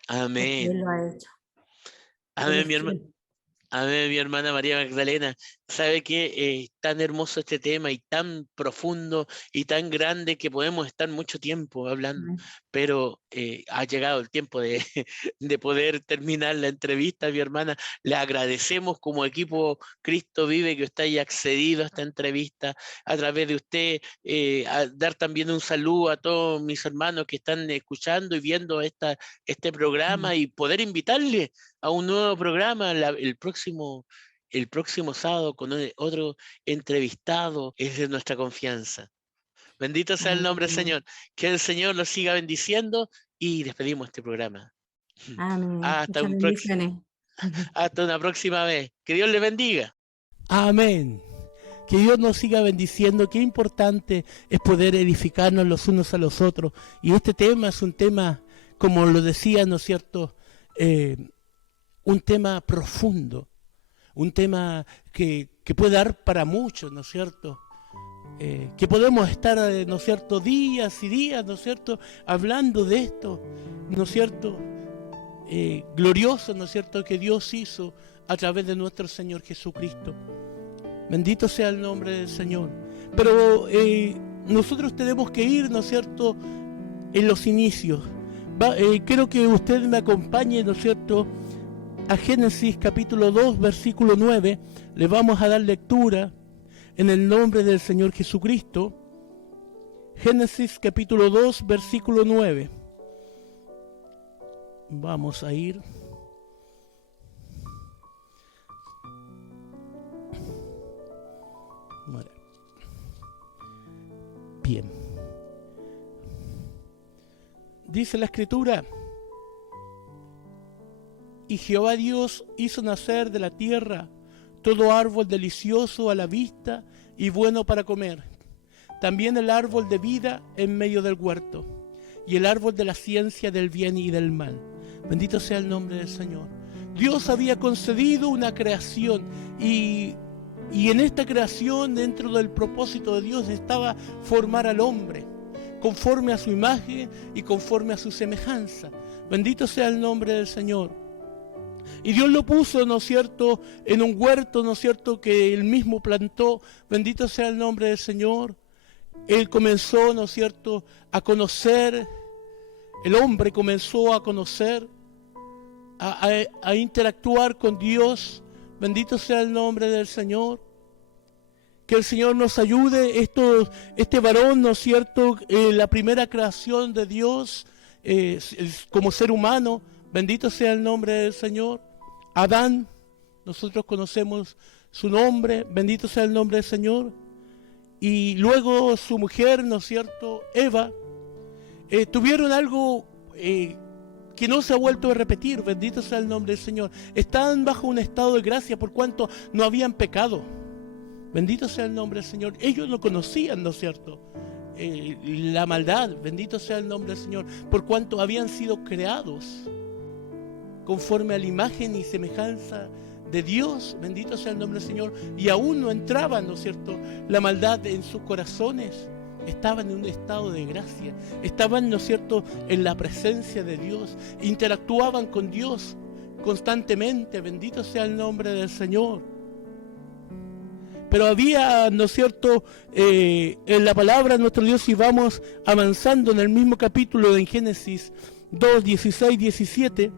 porque Amén. Él lo ha hecho. Él Amén, es mi hermano. fiel. Amén, mi hermana María Magdalena. Sabe que tan hermoso este tema y tan profundo y tan grande que podemos estar mucho tiempo hablando, Amén. pero ha llegado el tiempo de, de poder terminar la entrevista, mi hermana. Le agradecemos como equipo Cristo Vive que usted haya accedido a esta entrevista a través de usted, a dar también un saludo a todos mis hermanos que están escuchando y viendo este programa y poder invitarle a un nuevo programa el próximo sábado con otro entrevistado. Es de nuestra confianza. Bendito sea el nombre del Amén. Señor. Que el Señor los siga bendiciendo y despedimos este programa. Amén. Hasta Muchas un bendiciones. hasta una próxima vez. Que Dios le bendiga. Amén. Que Dios nos siga bendiciendo. Qué importante es poder edificarnos los unos a los otros. Y este tema es un tema, como lo decía, ¿no es cierto?, un tema profundo, un tema que puede dar para muchos, ¿no es cierto? Que podemos estar, ¿no es cierto?, días y días, ¿no es cierto?, hablando de esto, ¿no es cierto?, glorioso, ¿no es cierto?, que Dios hizo a través de nuestro Señor Jesucristo. Bendito sea el nombre del Señor. Pero nosotros tenemos que ir, ¿no es cierto?, en los inicios. Quiero que usted me acompañe, ¿no es cierto?, a Génesis capítulo 2, versículo 9. Le vamos a dar lectura en el nombre del Señor Jesucristo. Génesis capítulo 2, versículo 9. Vamos a ir. Bien. Dice la Escritura: y Jehová Dios hizo nacer de la tierra todo árbol delicioso a la vista y bueno para comer, también el árbol de vida en medio del huerto, y el árbol de la ciencia del bien y del mal. Bendito sea el nombre del Señor. Dios había concedido una creación y en esta creación, dentro del propósito de Dios, estaba formar al hombre conforme a su imagen y conforme a su semejanza. Bendito sea el nombre del Señor. Y Dios lo puso, ¿no es cierto?, en un huerto, ¿no es cierto?, que Él mismo plantó. Bendito sea el nombre del Señor. Él comenzó, ¿no es cierto?, a conocer, el hombre comenzó a conocer, a interactuar con Dios. Bendito sea el nombre del Señor. Que el Señor nos ayude. Este varón, ¿no es cierto?, la primera creación de Dios como ser humano. Bendito sea el nombre del Señor. Adán, nosotros conocemos su nombre. Bendito sea el nombre del Señor. Y luego su mujer, ¿no es cierto?, Eva, tuvieron algo que no se ha vuelto a repetir. Bendito sea el nombre del Señor. Estaban bajo un estado de gracia por cuanto no habían pecado. Bendito sea el nombre del Señor. Ellos no conocían, ¿no es cierto?, la maldad. Bendito sea el nombre del Señor. Por cuanto habían sido creados conforme a la imagen y semejanza de Dios. Bendito sea el nombre del Señor. Y aún no entraba, ¿no es cierto?, la maldad en sus corazones. Estaban en un estado de gracia. Estaban, ¿no es cierto?, en la presencia de Dios. Interactuaban con Dios constantemente. Bendito sea el nombre del Señor. Pero había, ¿no es cierto?, en la palabra de nuestro Dios, y vamos avanzando en el mismo capítulo de Génesis 2, 16, 17,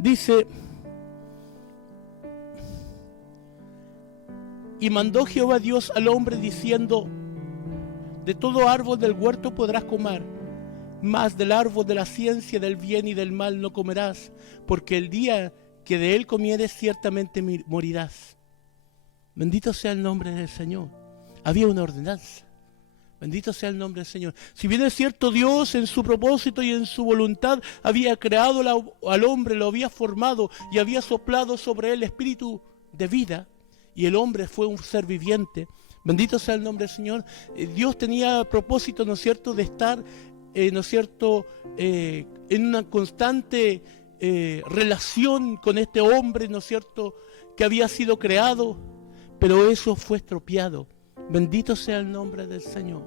dice: y mandó Jehová Dios al hombre diciendo: de todo árbol del huerto podrás comer, mas del árbol de la ciencia del bien y del mal no comerás, porque el día que de él comieres ciertamente morirás. Bendito sea el nombre del Señor. Había una ordenanza. Bendito sea el nombre del Señor. Si bien es cierto, Dios en su propósito y en su voluntad había creado al hombre, lo había formado y había soplado sobre él espíritu de vida, y el hombre fue un ser viviente. Bendito sea el nombre del Señor. Dios tenía propósito, ¿no es cierto?, de estar, ¿no es cierto?, en una constante relación con este hombre, ¿no es cierto?, que había sido creado, pero eso fue estropeado. Bendito sea el nombre del Señor.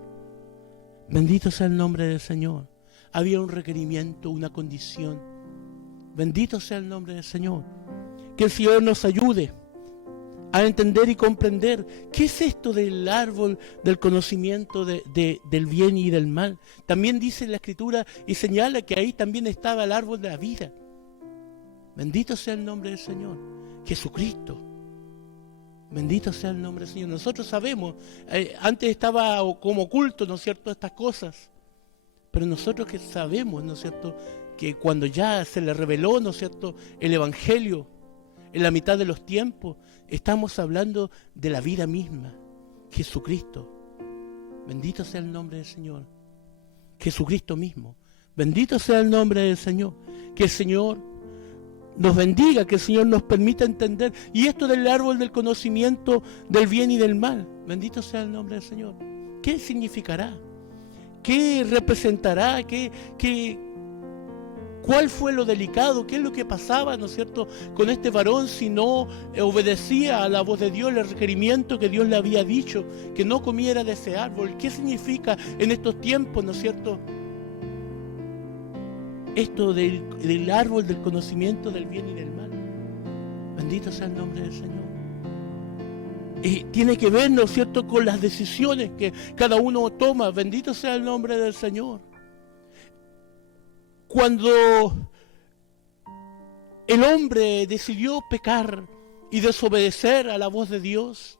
Bendito sea el nombre del Señor. Había un requerimiento, una condición. Bendito sea el nombre del Señor. Que el Señor nos ayude a entender y comprender qué es esto del árbol del conocimiento del bien y del mal. También dice la Escritura y señala que ahí también estaba el árbol de la vida. Bendito sea el nombre del Señor. Jesucristo. Bendito sea el nombre del Señor. Nosotros sabemos, antes estaba como oculto, ¿no es cierto?, estas cosas. Pero nosotros que sabemos, ¿no es cierto?, que cuando ya se le reveló, ¿no es cierto?, el Evangelio, en la mitad de los tiempos, estamos hablando de la vida misma, Jesucristo. Bendito sea el nombre del Señor. Jesucristo mismo. Bendito sea el nombre del Señor. Que el Señor nos bendiga, que el Señor nos permita entender. Y esto del árbol del conocimiento del bien y del mal. Bendito sea el nombre del Señor. ¿Qué significará? ¿Qué representará? ¿Cuál fue lo delicado? ¿Qué es lo que pasaba, ¿no es cierto?, con este varón si no obedecía a la voz de Dios, el requerimiento que Dios le había dicho, que no comiera de ese árbol? ¿Qué significa en estos tiempos, ¿no es cierto?, esto del árbol del conocimiento del bien y del mal? Bendito sea el nombre del Señor. Tiene que ver, ¿no es cierto?, con las decisiones que cada uno toma. Bendito sea el nombre del Señor. Cuando el hombre decidió pecar y desobedecer a la voz de Dios,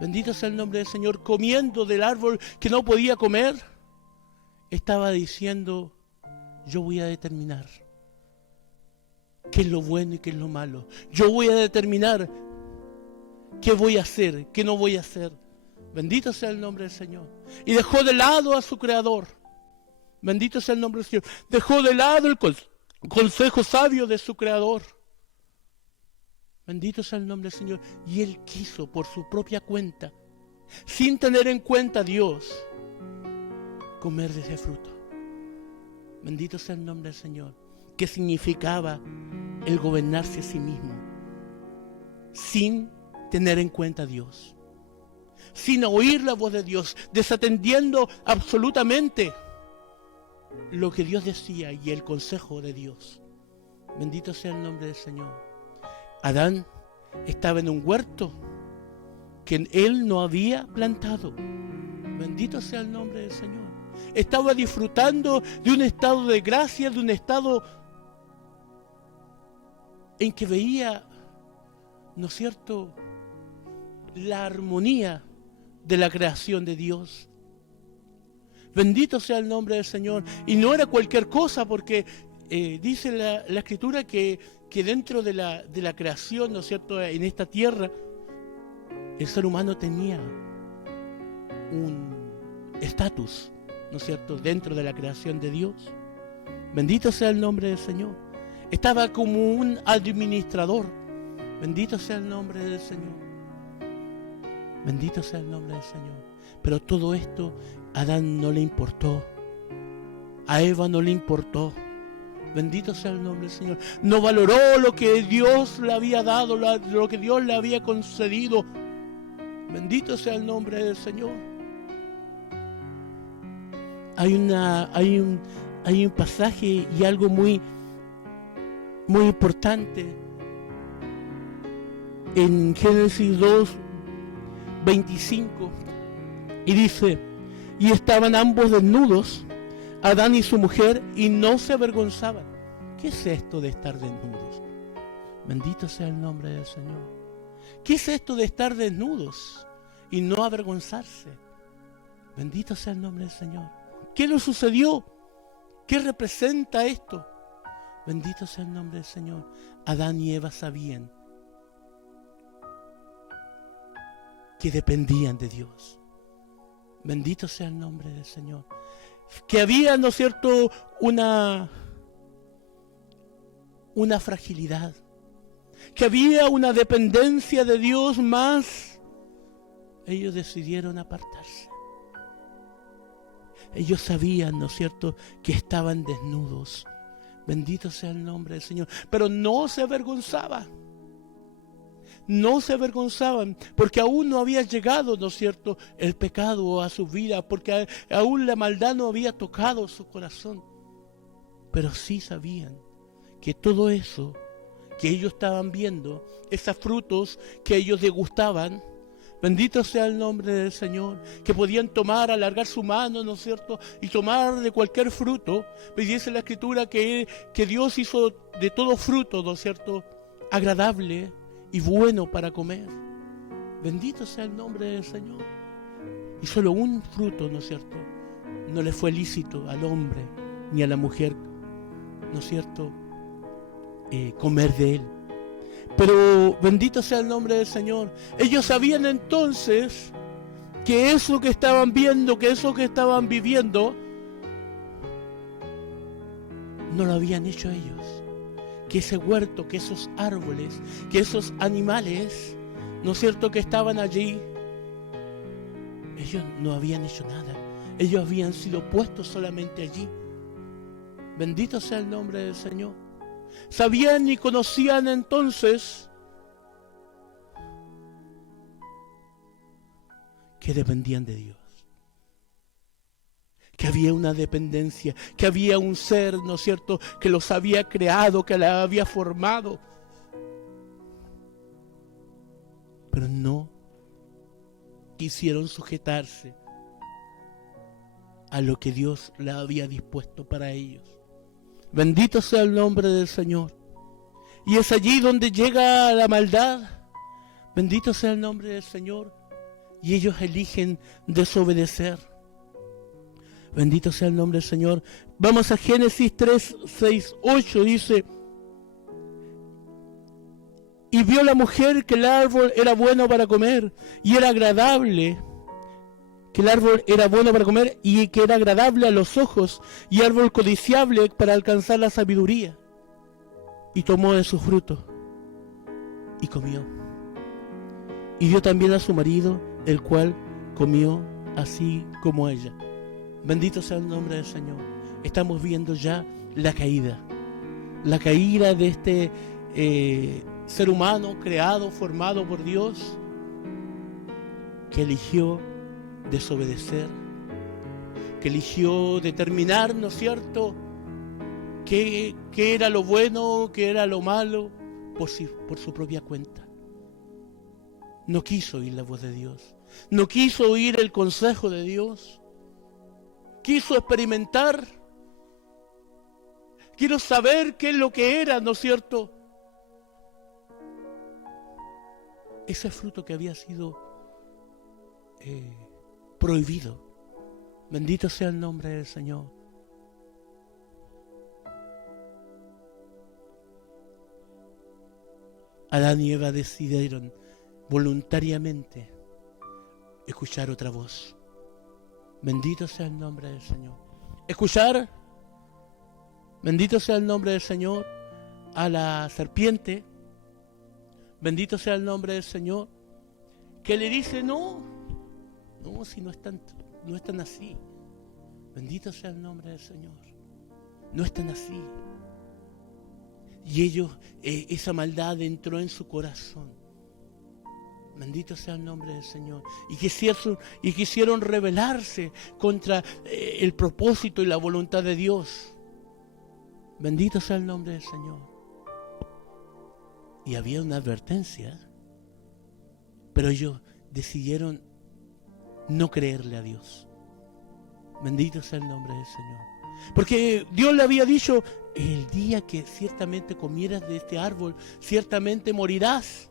bendito sea el nombre del Señor, comiendo del árbol que no podía comer, estaba diciendo: yo voy a determinar qué es lo bueno y qué es lo malo. Yo voy a determinar qué voy a hacer, qué no voy a hacer. Bendito sea el nombre del Señor. Y dejó de lado a su Creador. Bendito sea el nombre del Señor. Dejó de lado el consejo sabio de su Creador. Bendito sea el nombre del Señor. Y él quiso por su propia cuenta, sin tener en cuenta a Dios, comer de ese fruto. Bendito sea el nombre del Señor. ¿Qué significaba el gobernarse a sí mismo? Sin tener en cuenta a Dios. Sin oír la voz de Dios. Desatendiendo absolutamente lo que Dios decía y el consejo de Dios. Bendito sea el nombre del Señor. Adán estaba en un huerto que él no había plantado. Bendito sea el nombre del Señor. Estaba disfrutando de un estado de gracia, de un estado en que veía, ¿no es cierto?, la armonía de la creación de Dios. Bendito sea el nombre del Señor. Y no era cualquier cosa, porque dice la Escritura que dentro de la creación, ¿no es cierto?, en esta tierra, el ser humano tenía un estatus, ¿no es cierto?, dentro de la creación de Dios. Bendito sea el nombre del Señor. Estaba como un administrador. Bendito sea el nombre del Señor. Bendito sea el nombre del Señor. Pero todo esto a Adán no le importó. A Eva no le importó. Bendito sea el nombre del Señor. No valoró lo que Dios le había dado, lo que Dios le había concedido. Bendito sea el nombre del Señor. Hay un pasaje y algo muy importante en Génesis 2:25, y dice: y estaban ambos desnudos, Adán y su mujer, y no se avergonzaban. ¿Qué es esto de estar desnudos? Bendito sea el nombre del Señor. ¿Qué es esto de estar desnudos y no avergonzarse? Bendito sea el nombre del Señor. ¿Qué nos sucedió? ¿Qué representa esto? Bendito sea el nombre del Señor. Adán y Eva sabían que dependían de Dios. Bendito sea el nombre del Señor. Que había, ¿no es cierto?, una fragilidad. Que había una dependencia de Dios, más ellos decidieron apartarse. Ellos sabían, ¿no es cierto?, que estaban desnudos. Bendito sea el nombre del Señor. Pero no se avergonzaban. No se avergonzaban, porque aún no había llegado, ¿no es cierto?, el pecado a su vida, porque aún la maldad no había tocado su corazón. Pero sí sabían que todo eso que ellos estaban viendo, esos frutos que ellos degustaban, bendito sea el nombre del Señor, que podían tomar, alargar su mano, ¿no es cierto?, y tomar de cualquier fruto. Pues dice la Escritura que Dios hizo de todo fruto, ¿no es cierto?, agradable y bueno para comer. Bendito sea el nombre del Señor. Y solo un fruto, ¿no es cierto?, no le fue lícito al hombre ni a la mujer, ¿no es cierto?, comer de él. Pero bendito sea el nombre del Señor. Ellos sabían entonces que eso que estaban viendo, que eso que estaban viviendo, no lo habían hecho ellos. Que ese huerto, que esos árboles, que esos animales, ¿no es cierto?, que estaban allí, ellos no habían hecho nada. Ellos habían sido puestos solamente allí. Bendito sea el nombre del Señor. Sabían y conocían entonces que dependían de Dios, que había una dependencia, que había un ser, ¿no es cierto?, que los había creado, que los había formado, pero no quisieron sujetarse a lo que Dios les había dispuesto para ellos. Bendito sea el nombre del Señor. Y es allí donde llega la maldad. Bendito sea el nombre del Señor. Y ellos eligen desobedecer. Bendito sea el nombre del Señor. Vamos a Génesis 3, 6, 8. Dice: y vio la mujer que el árbol era bueno para comer y era agradable, que el árbol era bueno para comer y que era agradable a los ojos, y árbol codiciable para alcanzar la sabiduría. Y tomó de su fruto y comió. Y dio también a su marido, el cual comió así como ella. Bendito sea el nombre del Señor. Estamos viendo ya la caída de este ser humano creado, formado por Dios, que eligió desobedecer, que eligió determinar, ¿no es cierto?, qué era lo bueno, qué era lo malo, por su propia cuenta. No quiso oír la voz de Dios, no quiso oír el consejo de Dios, quiso experimentar, quiero saber qué es lo que era, ¿no es cierto?, ese fruto que había sido prohibido. Bendito sea el nombre del Señor. Adán y Eva decidieron voluntariamente escuchar otra voz. Bendito sea el nombre del Señor. Escuchar, bendito sea el nombre del Señor, a la serpiente. Bendito sea el nombre del Señor, que le dice, no, si no es tan así. Bendito sea el nombre del Señor. No es tan así. Y ellos, esa maldad entró en su corazón. Bendito sea el nombre del Señor. Y quisieron rebelarse contra el propósito y la voluntad de Dios. Bendito sea el nombre del Señor. Y había una advertencia, pero ellos decidieron no creerle a Dios. Bendito sea el nombre del Señor. Porque Dios le había dicho, el día que ciertamente comieras de este árbol, ciertamente morirás.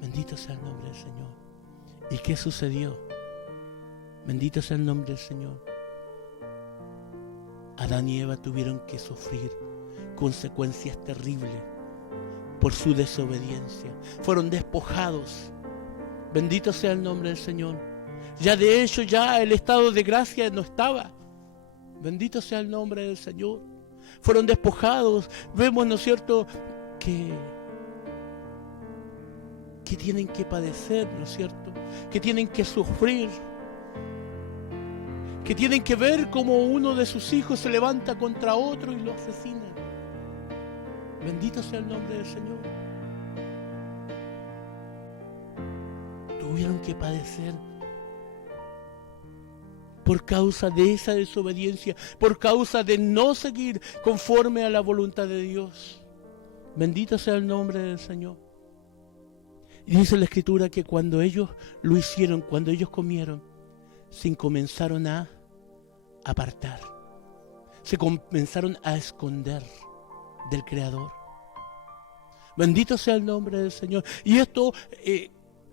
Bendito sea el nombre del Señor. ¿Y qué sucedió? Bendito sea el nombre del Señor. Adán y Eva tuvieron que sufrir consecuencias terribles por su desobediencia. Fueron despojados. Bendito sea el nombre del Señor. Ya de hecho, ya el estado de gracia no estaba. Bendito sea el nombre del Señor. Fueron despojados. Vemos, ¿no es cierto?, que tienen que padecer, ¿no es cierto?, que tienen que sufrir, que tienen que ver cómo uno de sus hijos se levanta contra otro y lo asesina. Bendito sea el nombre del Señor. Tuvieron que padecer por causa de esa desobediencia, por causa de no seguir conforme a la voluntad de Dios. Bendito sea el nombre del Señor. Y dice la Escritura que cuando ellos lo hicieron, cuando ellos comieron, se comenzaron a apartar, se comenzaron a esconder del Creador. Bendito sea el nombre del Señor. Y esto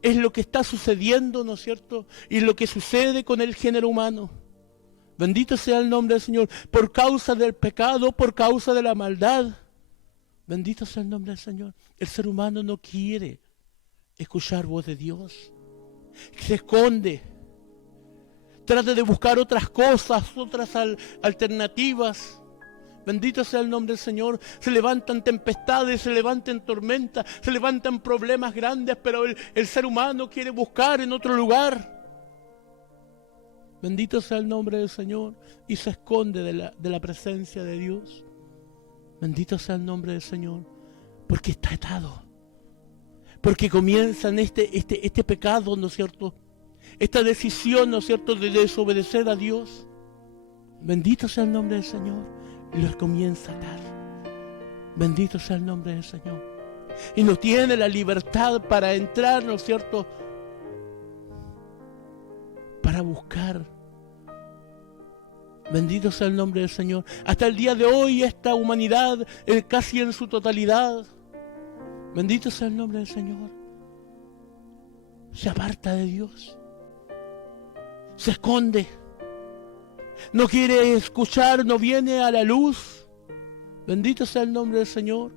es lo que está sucediendo, ¿no es cierto?, y lo que sucede con el género humano. Bendito sea el nombre del Señor. Por causa del pecado, por causa de la maldad. Bendito sea el nombre del Señor. El ser humano no quiere escuchar voz de Dios. Se esconde. Trata de buscar otras cosas, otras alternativas. Bendito sea el nombre del Señor. Se levantan tempestades, se levantan tormentas, se levantan problemas grandes, pero el ser humano quiere buscar en otro lugar. Bendito sea el nombre del Señor. Y se esconde de la presencia de Dios. Bendito sea el nombre del Señor. Porque está atado. Porque comienzan este pecado, ¿no es cierto?, esta decisión, ¿no es cierto?, de desobedecer a Dios. Bendito sea el nombre del Señor. Y los comienza a atar. Bendito sea el nombre del Señor. Y no tiene la libertad para entrar, ¿no es cierto?, para buscar. Bendito sea el nombre del Señor. Hasta el día de hoy esta humanidad, casi en su totalidad, bendito sea el nombre del Señor, se aparta de Dios. Se esconde. No quiere escuchar, no viene a la luz. Bendito sea el nombre del Señor.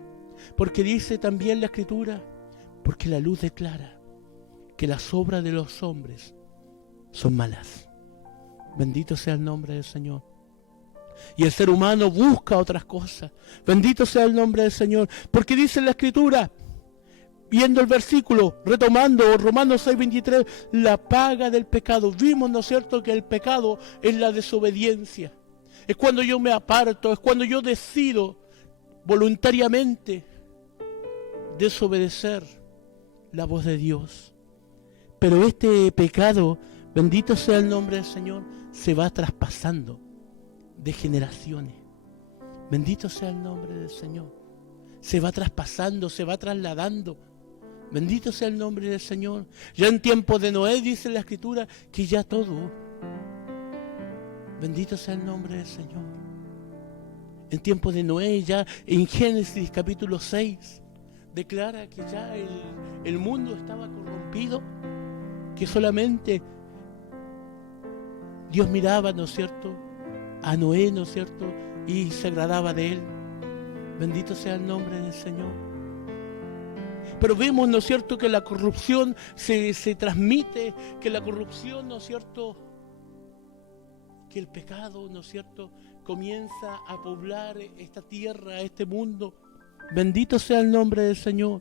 Porque dice también la Escritura, porque la luz declara que las obras de los hombres son malas. Bendito sea el nombre del Señor. Y el ser humano busca otras cosas. Bendito sea el nombre del Señor. Porque dice la Escritura, viendo el versículo, retomando Romanos 6:23, la paga del pecado. Vimos, ¿no es cierto?, que el pecado es la desobediencia. Es cuando yo me aparto, es cuando yo decido voluntariamente desobedecer la voz de Dios. Pero este pecado, bendito sea el nombre del Señor, se va traspasando de generaciones. Bendito sea el nombre del Señor. Se va traspasando, se va trasladando. Bendito sea el nombre del Señor. Ya en tiempo de Noé dice la Escritura que ya todo. Bendito sea el nombre del Señor. En tiempo de Noé, ya en Génesis capítulo 6, declara que ya el mundo estaba corrompido, que solamente Dios miraba, ¿no es cierto?, a Noé, ¿no es cierto?, y se agradaba de él. Bendito sea el nombre del Señor. Pero vemos, ¿no es cierto?, que la corrupción se transmite, que la corrupción, ¿no es cierto?, que el pecado, ¿no es cierto?, comienza a poblar esta tierra, este mundo. Bendito sea el nombre del Señor.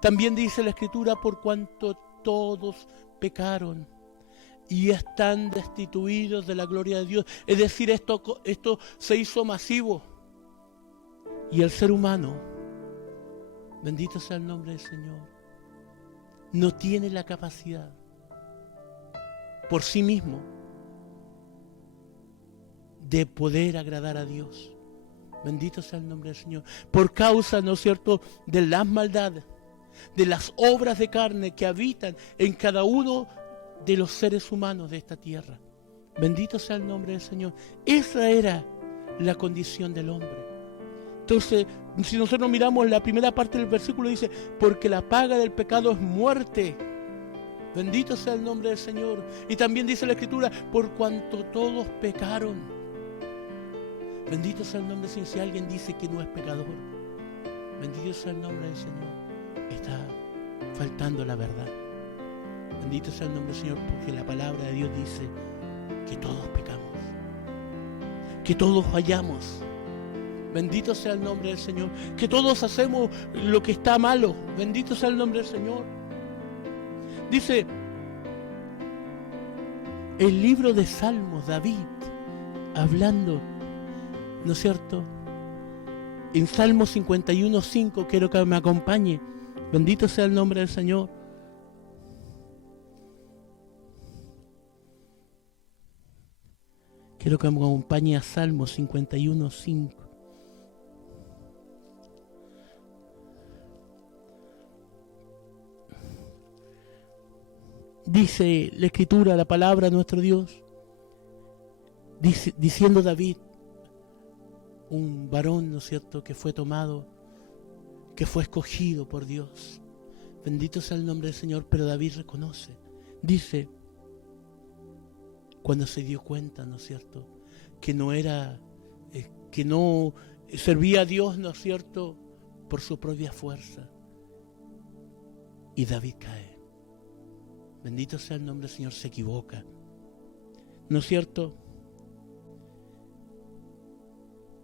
También dice la Escritura, por cuanto todos pecaron y están destituidos de la gloria de Dios. Es decir, esto se hizo masivo. Y el ser humano, bendito sea el nombre del Señor, no tiene la capacidad por sí mismo de poder agradar a Dios. Bendito sea el nombre del Señor. Por causa, ¿no es cierto?, de las maldades, de las obras de carne que habitan en cada uno de los seres humanos de esta tierra. Bendito sea el nombre del Señor. Esa era la condición del hombre. Entonces, si nosotros miramos la primera parte del versículo, dice, porque la paga del pecado es muerte. Bendito sea el nombre del Señor. Y también dice la Escritura, por cuanto todos pecaron. Bendito sea el nombre del Señor. Si alguien dice que no es pecador, bendito sea el nombre del Señor, está faltando la verdad. Bendito sea el nombre del Señor, porque la palabra de Dios dice que todos pecamos, que todos fallamos. Bendito sea el nombre del Señor, que todos hacemos lo que está malo. Bendito sea el nombre del Señor. Dice el libro de Salmos, David, hablando, ¿no es cierto?, en Salmo 51:5, quiero que me acompañe. Bendito sea el nombre del Señor. Quiero que me acompañe a Salmo 51:5. Dice la Escritura, la palabra de nuestro Dios, diciendo David, un varón, ¿no es cierto?, que fue tomado, que fue escogido por Dios. Bendito sea el nombre del Señor, pero David reconoce, dice, cuando se dio cuenta, ¿no es cierto?, que no servía a Dios, ¿no es cierto?, por su propia fuerza. Y David cae. Bendito sea el nombre del Señor, se equivoca. ¿No es cierto?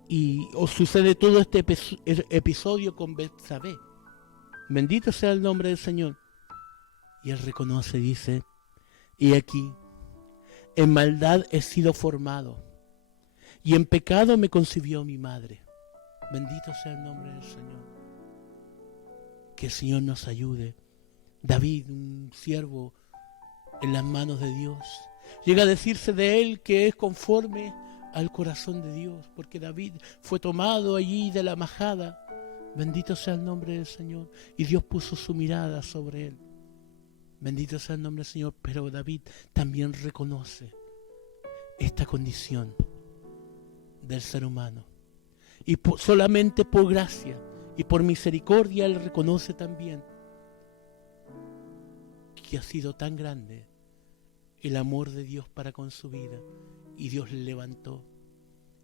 Y os sucede todo este episodio con Betsabé. Bendito sea el nombre del Señor. Y él reconoce, dice, y aquí, en maldad he sido formado, y en pecado me concibió mi madre. Bendito sea el nombre del Señor. Que el Señor nos ayude. David, un siervo en las manos de Dios, llega a decirse de él que es conforme al corazón de Dios, porque David fue tomado allí de la majada. Bendito sea el nombre del Señor. Y Dios puso su mirada sobre él. Bendito sea el nombre del Señor. Pero David también reconoce esta condición del ser humano. Y solamente por gracia y por misericordia él reconoce también que ha sido tan grande el amor de Dios para con su vida. Y Dios le levantó,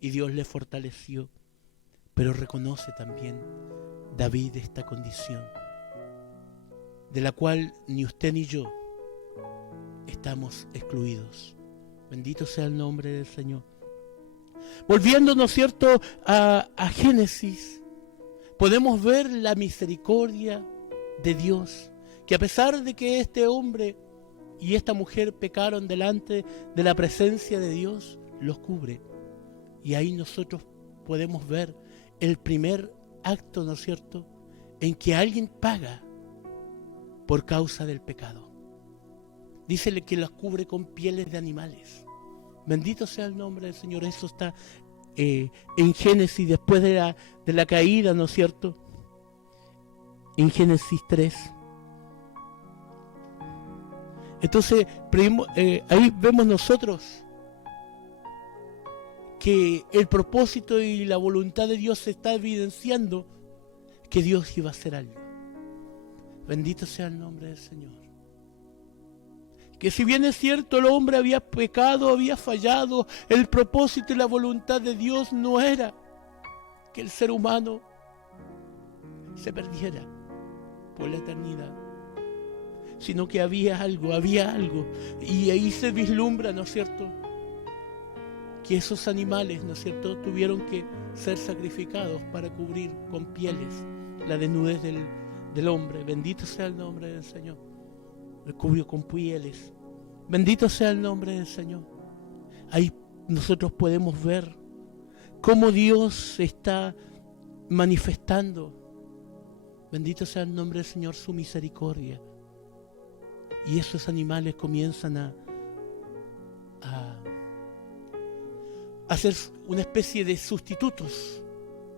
y Dios le fortaleció, pero reconoce también David esta condición, de la cual ni usted ni yo estamos excluidos. Bendito sea el nombre del Señor. Volviendo, ¿no es cierto?, a Génesis, podemos ver la misericordia de Dios, que a pesar de que este hombre y esta mujer pecaron delante de la presencia de Dios, los cubre. Y ahí nosotros podemos ver el primer acto, ¿no es cierto?, en que alguien paga por causa del pecado. Dícele que las cubre con pieles de animales. Bendito sea el nombre del Señor. Eso está en Génesis, después de la caída, ¿no es cierto? En Génesis 3. Entonces, ahí vemos nosotros que el propósito y la voluntad de Dios se está evidenciando, que Dios iba a hacer algo. Bendito sea el nombre del Señor. Que si bien es cierto, el hombre había pecado, había fallado, el propósito y la voluntad de Dios no era que el ser humano se perdiera por la eternidad, sino que había algo, y ahí se vislumbra, ¿no es cierto?, que esos animales, ¿no es cierto?, tuvieron que ser sacrificados para cubrir con pieles la desnudez del hombre. Bendito sea el nombre del Señor. Lo cubrió con pieles. Bendito sea el nombre del Señor. Ahí nosotros podemos ver cómo Dios está manifestando, bendito sea el nombre del Señor, su misericordia. Y esos animales comienzan a hacer una especie de sustitutos.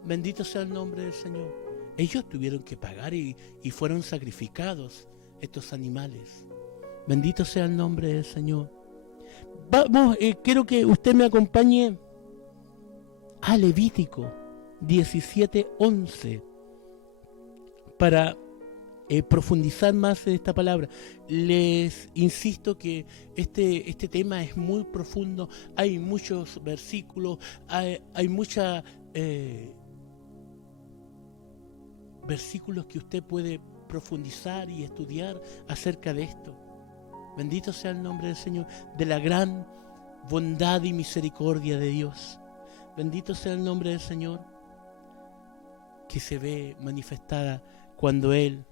Bendito sea el nombre del Señor. Ellos tuvieron que pagar y fueron sacrificados estos animales. Bendito sea el nombre del Señor. Vamos, quiero que usted me acompañe a Levítico 17:11 para profundizar más en esta palabra. Les insisto que este tema es muy profundo. Hay muchos versículos, hay muchos versículos que usted puede profundizar y estudiar acerca de esto. Bendito sea el nombre del Señor, de la gran bondad y misericordia de Dios. Bendito sea el nombre del Señor, que se ve manifestada cuando Él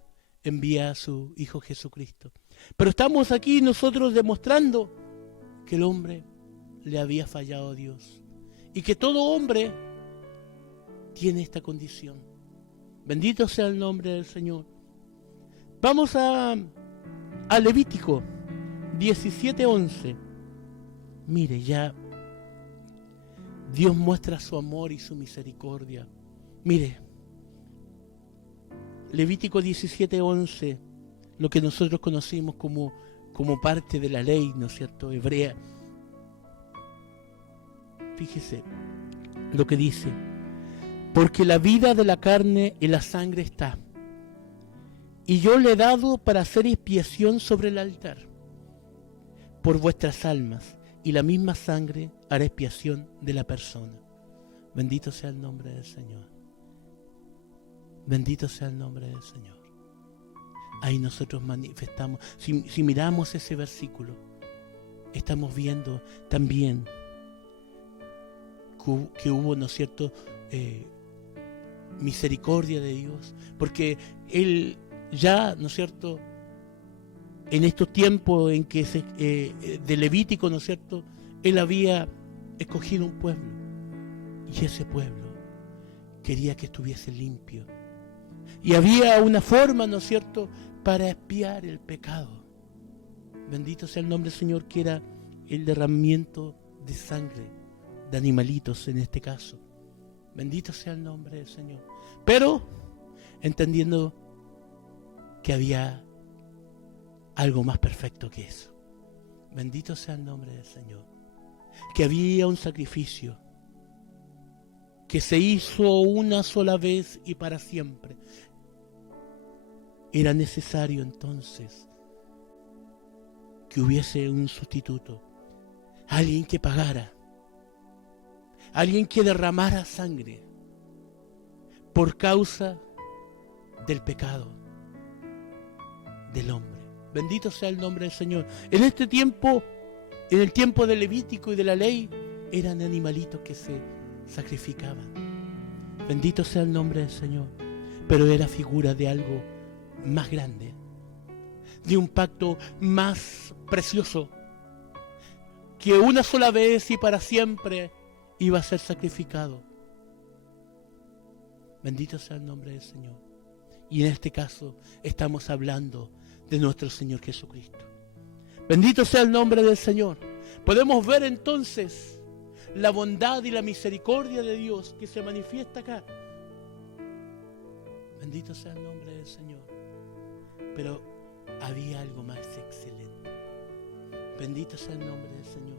envía a su Hijo Jesucristo. Pero estamos aquí nosotros demostrando que el hombre le había fallado a Dios y que todo hombre tiene esta condición. Bendito sea el nombre del Señor. Vamos a Levítico 17:11. Mire, ya Dios muestra su amor y su misericordia. Mire, Levítico 17:11, lo que nosotros conocimos como parte de la ley, ¿no es cierto?, hebrea. Fíjese lo que dice: porque la vida de la carne en la sangre está, y yo le he dado para hacer expiación sobre el altar por vuestras almas, y la misma sangre hará expiación de la persona. Bendito sea el nombre del Señor. Bendito sea el nombre del Señor. Ahí nosotros manifestamos, si miramos ese versículo, estamos viendo también que hubo, ¿no es cierto?, misericordia de Dios, porque Él ya, ¿no es cierto?, en estos tiempos en que de Levítico, ¿no es cierto?, Él había escogido un pueblo, y ese pueblo quería que estuviese limpio. Y había una forma, ¿no es cierto?, para expiar el pecado. Bendito sea el nombre del Señor, que era el derramamiento de sangre, de animalitos en este caso. Bendito sea el nombre del Señor. Pero entendiendo que había algo más perfecto que eso. Bendito sea el nombre del Señor. Que había un sacrificio que se hizo una sola vez y para siempre. Era necesario entonces que hubiese un sustituto, alguien que pagara, alguien que derramara sangre por causa del pecado del hombre. Bendito sea el nombre del Señor. En este tiempo, en el tiempo del Levítico y de la ley, eran animalitos que se sacrificaban. Bendito sea el nombre del Señor. Pero era figura de algo más grande, de un pacto más precioso, que una sola vez y para siempre iba a ser sacrificado. Bendito sea el nombre del Señor. Y en este caso estamos hablando de nuestro Señor Jesucristo. Bendito sea el nombre del Señor. Podemos ver entonces la bondad y la misericordia de Dios que se manifiesta acá. Bendito sea el nombre del Señor. Pero había algo más excelente. Bendito sea el nombre del Señor.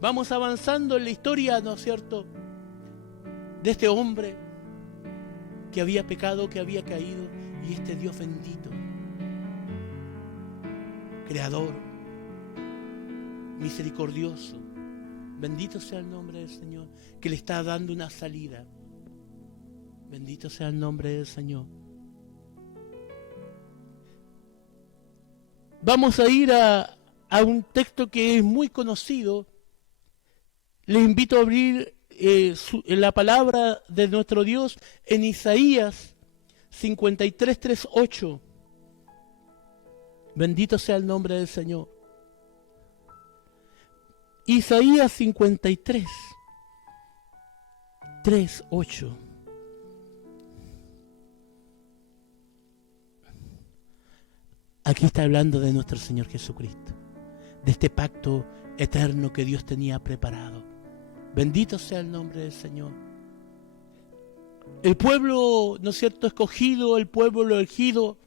Vamos avanzando en la historia, ¿no es cierto?, de este hombre que había pecado, que había caído, y este Dios bendito, creador, misericordioso, bendito sea el nombre del Señor, que le está dando una salida. Bendito sea el nombre del Señor. Vamos a ir a un texto que es muy conocido. Les invito a abrir la palabra de nuestro Dios en Isaías 53, 3, 8. Bendito sea el nombre del Señor. Isaías 53, 3, 8. Aquí está hablando de nuestro Señor Jesucristo, de este pacto eterno que Dios tenía preparado. Bendito sea el nombre del Señor. El pueblo, ¿no es cierto?, escogido, el pueblo elegido,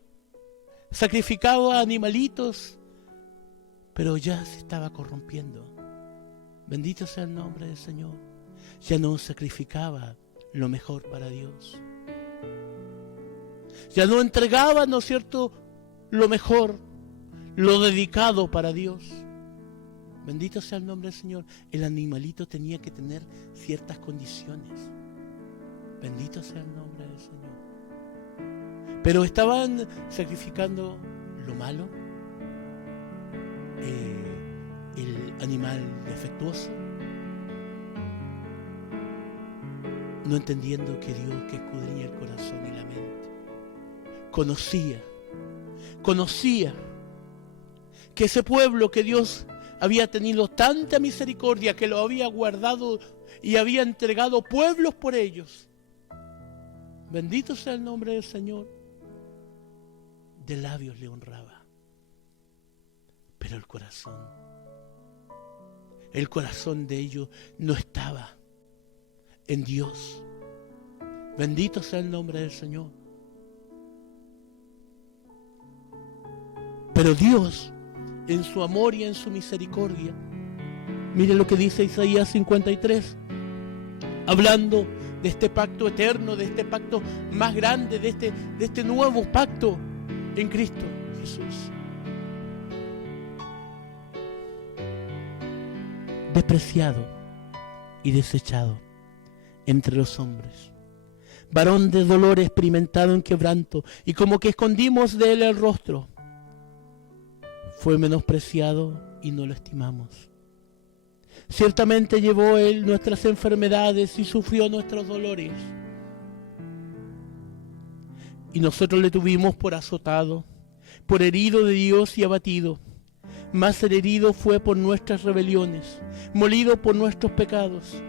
sacrificaba animalitos, pero ya se estaba corrompiendo. Bendito sea el nombre del Señor. Ya no sacrificaba lo mejor para Dios. Ya no entregaba, ¿no es cierto?, lo mejor, lo dedicado para Dios. Bendito sea el nombre del Señor. El animalito tenía que tener ciertas condiciones. Bendito sea el nombre del Señor. Pero estaban sacrificando lo malo, el animal defectuoso, no entendiendo que Dios, que escudriña el corazón y la mente, conocía que ese pueblo que Dios había tenido tanta misericordia, que lo había guardado y había entregado pueblos por ellos. Bendito sea el nombre del Señor. De labios le honraba, pero el corazón de ellos no estaba en Dios. Bendito sea el nombre del Señor. Pero Dios, en su amor y en su misericordia, mire lo que dice Isaías 53, hablando de este pacto eterno, de este pacto más grande, de este nuevo pacto en Cristo Jesús. Despreciado y desechado entre los hombres, varón de dolor, experimentado en quebranto, y como que escondimos de él el rostro. Fue menospreciado y no lo estimamos. Ciertamente llevó él nuestras enfermedades y sufrió nuestros dolores. Y nosotros le tuvimos por azotado, por herido de Dios y abatido. Mas el herido fue por nuestras rebeliones, molido por nuestros pecados.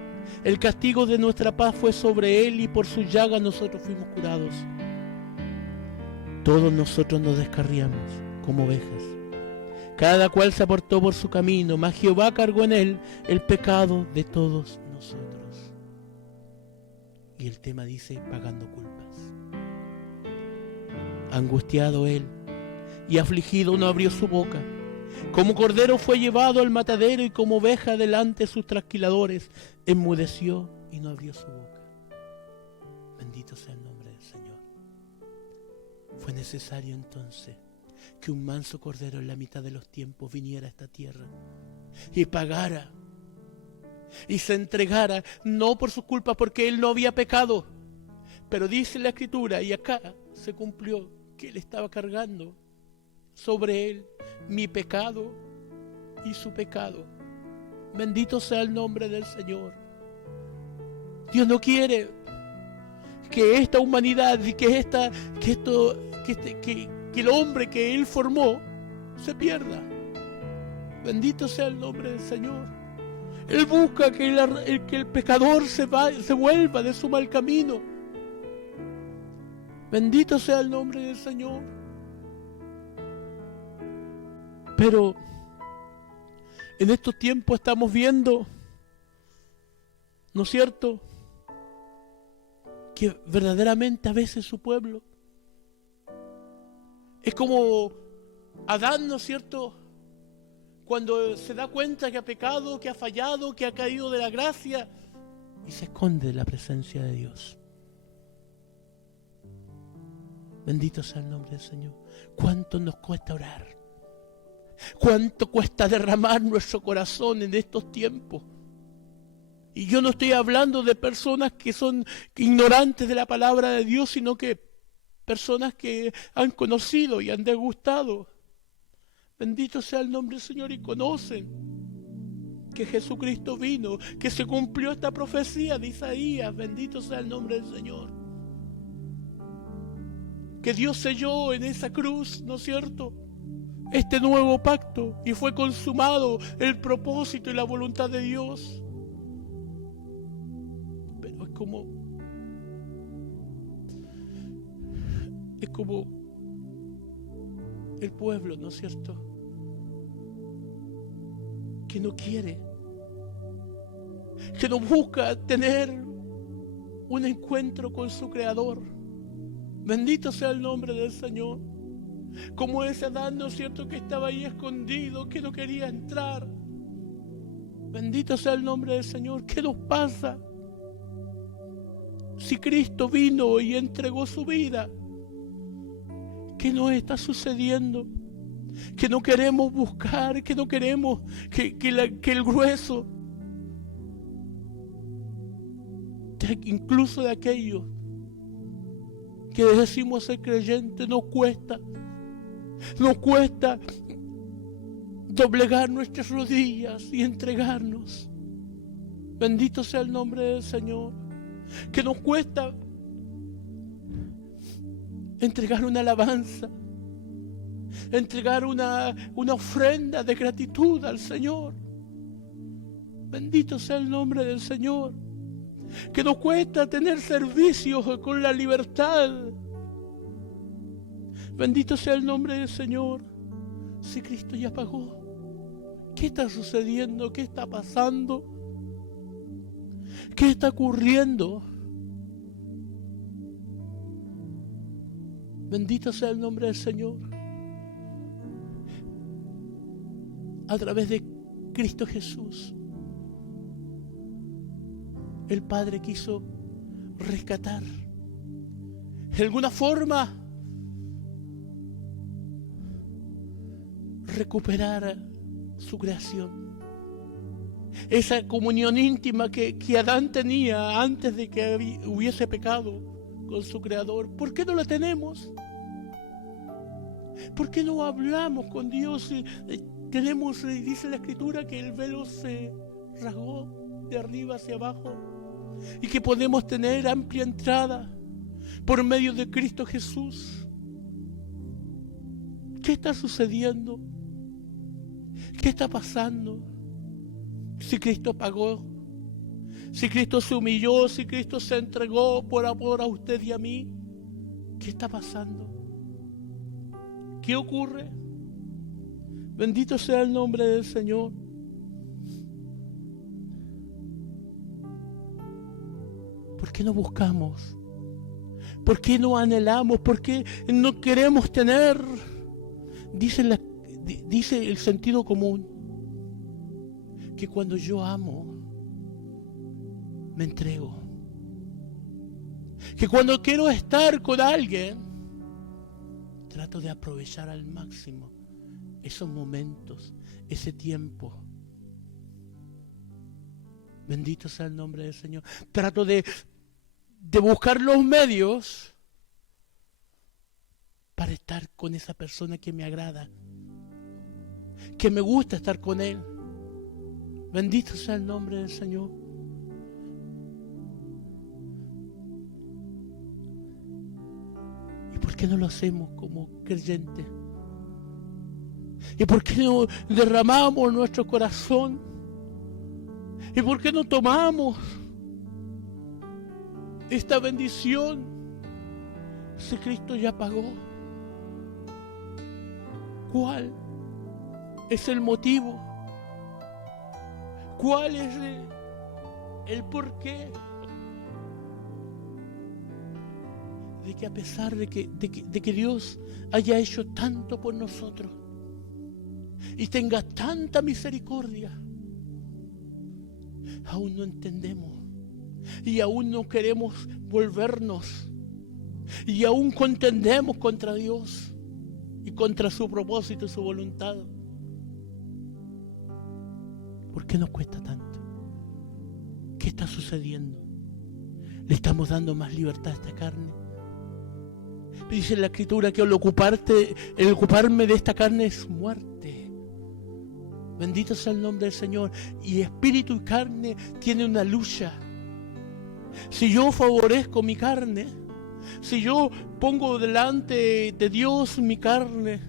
El castigo de nuestra paz fue sobre él, y por su llaga nosotros fuimos curados. Todos nosotros nos descarriamos como ovejas. Cada cual se apartó por su camino, mas Jehová cargó en él el pecado de todos nosotros. Y el tema dice, pagando culpas. Angustiado él y afligido no abrió su boca. Como cordero fue llevado al matadero, y como oveja delante de sus trasquiladores, enmudeció y no abrió su boca. Bendito sea el nombre del Señor. Fue necesario entonces que un manso cordero en la mitad de los tiempos viniera a esta tierra y pagara y se entregara, no por su culpa, porque él no había pecado, pero dice la Escritura, y acá se cumplió, que él estaba cargando sobre él mi pecado y su pecado. Bendito sea el nombre del Señor. Dios no quiere que esta humanidad y que el hombre que él formó se pierda. Bendito sea el nombre del Señor. Él busca que el pecador se vuelva de su mal camino. Bendito sea el nombre del Señor. Pero En estos tiempos estamos viendo, ¿no es cierto?, que verdaderamente a veces su pueblo es como Adán, ¿no es cierto?, cuando se da cuenta que ha pecado, que ha fallado, que ha caído de la gracia y se esconde de la presencia de Dios. Bendito sea el nombre del Señor. ¿Cuánto nos cuesta orar? ¿Cuánto cuesta derramar nuestro corazón en estos tiempos? Y yo no estoy hablando de personas que son ignorantes de la palabra de Dios, sino que personas que han conocido y han degustado. Bendito sea el nombre del Señor, y conocen que Jesucristo vino, que se cumplió esta profecía de Isaías. Bendito sea el nombre del Señor. Que Dios selló en esa cruz, ¿no es cierto?, este nuevo pacto, y fue consumado el propósito y la voluntad de Dios. Pero es como el pueblo, ¿no es cierto?, que no quiere, que no busca tener un encuentro con su Creador. Bendito sea el nombre del Señor. Como ese Adán, ¿no es cierto?, que estaba ahí escondido, que no quería entrar. Bendito sea el nombre del Señor. ¿Qué nos pasa? Si Cristo vino y entregó su vida, ¿qué nos está sucediendo? Que no queremos buscar, que no queremos que el grueso, incluso de aquellos que decimos ser creyentes, nos cuesta doblegar nuestras rodillas y entregarnos. Bendito sea el nombre del Señor. Que nos cuesta entregar una alabanza, entregar una ofrenda de gratitud al Señor. Bendito sea el nombre del Señor. Que nos cuesta tener servicios con la libertad. Bendito sea el nombre del Señor. Si Cristo ya pagó, ¿qué está sucediendo? ¿Qué está pasando? ¿Qué está ocurriendo? Bendito sea el nombre del Señor. A través de Cristo Jesús, el Padre quiso rescatar, de alguna forma, recuperar su creación. Esa comunión íntima que Adán tenía antes de que hubiese pecado con su Creador. ¿Por qué no la tenemos? ¿Por qué no hablamos con Dios? Tenemos, dice la Escritura, que el velo se rasgó de arriba hacia abajo y que podemos tener amplia entrada por medio de Cristo Jesús. ¿Qué está sucediendo? ¿Qué está pasando? Si Cristo pagó, si Cristo se humilló, si Cristo se entregó por amor a usted y a mí, ¿qué está pasando? ¿Qué ocurre? Bendito sea el nombre del Señor. ¿Por qué no buscamos? ¿Por qué no anhelamos? ¿Por qué no queremos tener? Dice el sentido común, que cuando yo amo, me entrego. Que cuando quiero estar con alguien, trato de aprovechar al máximo esos momentos, ese tiempo. Bendito sea el nombre del Señor. Trato de buscar los medios para estar con esa persona que me agrada, que me gusta estar con él. Bendito sea el nombre del Señor. ¿Y por qué no lo hacemos como creyentes? ¿Y por qué no derramamos nuestro corazón? ¿Y por qué no tomamos esta bendición si Cristo ya pagó? ¿Cuál es el motivo? ¿Cuál es el porqué? De que a pesar de que Dios haya hecho tanto por nosotros y tenga tanta misericordia, aún no entendemos y aún no queremos volvernos y aún contendemos contra Dios y contra su propósito y su voluntad. ¿Por qué nos cuesta tanto? ¿Qué está sucediendo? ¿Le estamos dando más libertad a esta carne? Dice la Escritura que el ocuparme de esta carne es muerte. Bendito sea el nombre del Señor. Y espíritu y carne tienen una lucha. Si yo favorezco mi carne, si yo pongo delante de Dios mi carne,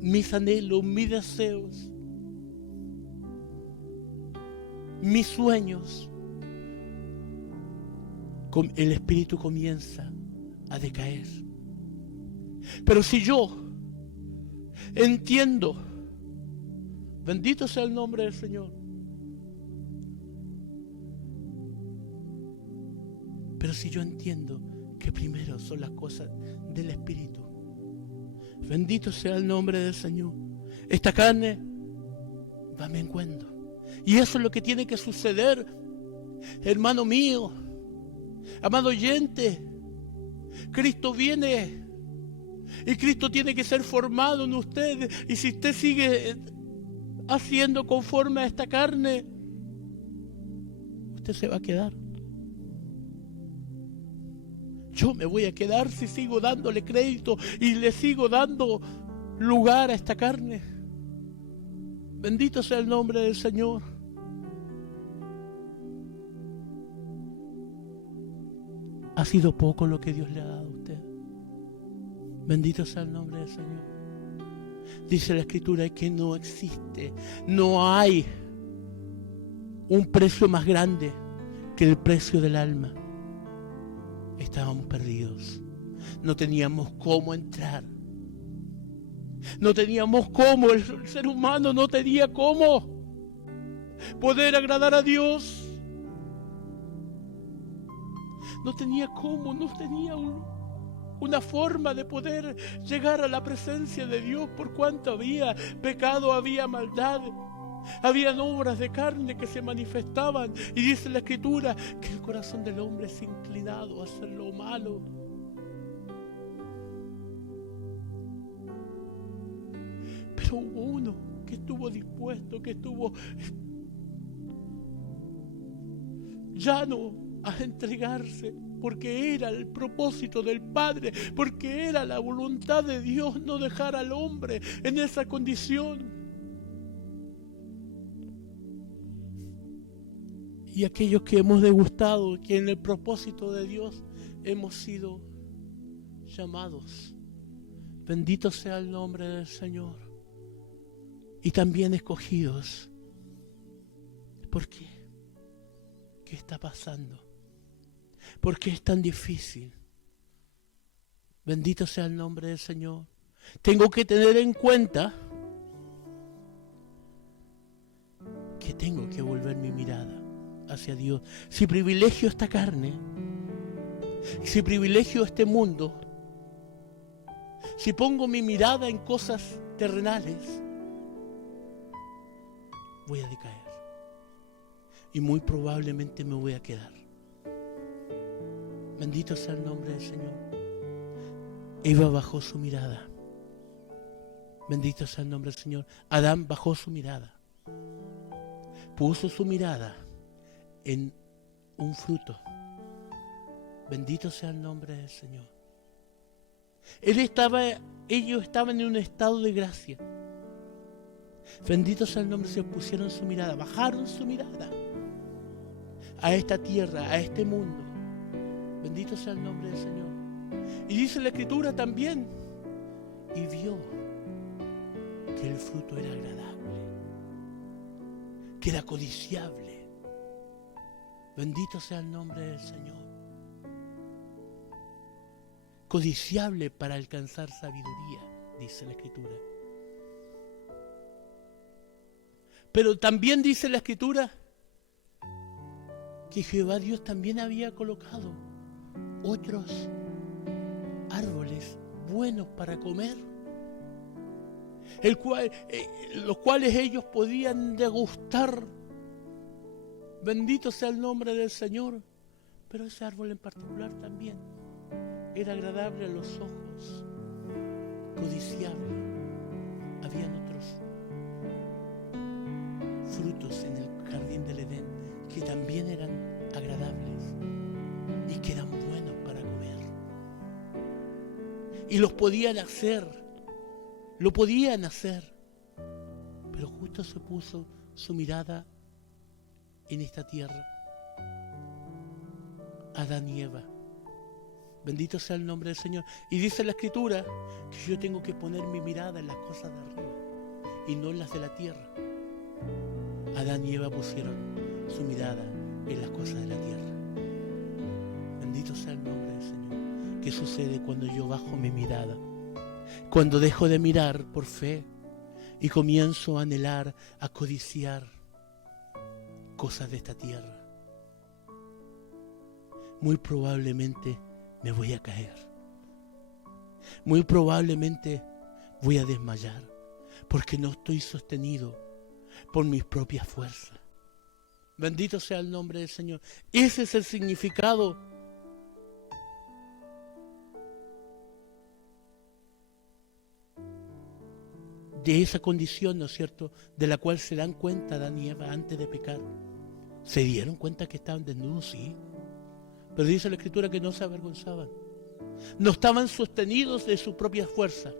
mis anhelos, mis deseos, mis sueños, el espíritu comienza a decaer. Pero si yo entiendo, bendito sea el nombre del Señor, pero si yo entiendo que primero son las cosas del espíritu, bendito sea el nombre del Señor, esta carne va menguando. Y eso es lo que tiene que suceder, hermano mío, amado oyente. Cristo viene y Cristo tiene que ser formado en usted. Y si usted sigue haciendo conforme a esta carne, usted se va a quedar. Yo me voy a quedar si sigo dándole crédito y le sigo dando lugar a esta carne. Bendito sea el nombre del Señor. Ha sido poco lo que Dios le ha dado a usted. Bendito sea el nombre del Señor. Dice la Escritura que no existe, no hay un precio más grande que el precio del alma. Estábamos perdidos. No teníamos cómo entrar. No teníamos cómo, el ser humano no tenía cómo poder agradar a Dios. No tenía cómo, no tenía una forma de poder llegar a la presencia de Dios, por cuanto había pecado, había maldad, habían obras de carne que se manifestaban. Y dice la Escritura que el corazón del hombre es inclinado a hacer lo malo. Pero hubo uno que estuvo dispuesto, que estuvo llano a entregarse, porque era el propósito del Padre, porque era la voluntad de Dios no dejar al hombre en esa condición. Y aquellos que hemos degustado que en el propósito de Dios hemos sido llamados, bendito sea el nombre del Señor, y también escogidos. ¿Por qué? ¿Qué está pasando? ¿Por qué es tan difícil? Bendito sea el nombre del Señor. Tengo que tener en cuenta que tengo que volver mi mirada hacia Dios. Si privilegio esta carne, si privilegio este mundo, si pongo mi mirada en cosas terrenales, voy a decaer. Y muy probablemente me voy a quedar. Bendito sea el nombre del Señor. Eva bajó su mirada. Bendito sea el nombre del Señor. Adán bajó su mirada. Puso su mirada en un fruto. Bendito sea el nombre del Señor. Ellos estaban en un estado de gracia. Bendito sea el nombre del Señor. Pusieron su mirada, bajaron su mirada a esta tierra, a este mundo. Bendito sea el nombre del Señor. Y dice la Escritura también, y vio que el fruto era agradable, que era codiciable. Bendito sea el nombre del Señor. Codiciable para alcanzar sabiduría, dice la Escritura. Pero también dice la Escritura que Jehová Dios también había colocado otros árboles buenos para comer, los cuales ellos podían degustar. Bendito sea el nombre del Señor. Pero ese árbol en particular también era agradable a los ojos, codiciable. Habían otros frutos en el jardín del Edén que también eran agradables y que eran buenos para comer. Y lo podían hacer, pero justo se puso su mirada en esta tierra, Adán y Eva. Bendito sea el nombre del Señor. Y dice la Escritura que yo tengo que poner mi mirada en las cosas de arriba y no en las de la tierra. Adán y Eva pusieron su mirada en las cosas de la tierra. Bendito sea el nombre del Señor. ¿Qué sucede cuando yo bajo mi mirada? Cuando dejo de mirar por fe y comienzo a anhelar, a codiciar cosas de esta tierra. Muy probablemente me voy a caer. Muy probablemente voy a desmayar porque no estoy sostenido por mis propias fuerzas. Bendito sea el nombre del Señor. Ese es el significado de esa condición, ¿no es cierto?, de la cual se dan cuenta Adán y Eva antes de pecar. ¿Se dieron cuenta que estaban desnudos? Sí. Pero dice la Escritura que no se avergonzaban. No estaban sostenidos de su propia fuerza.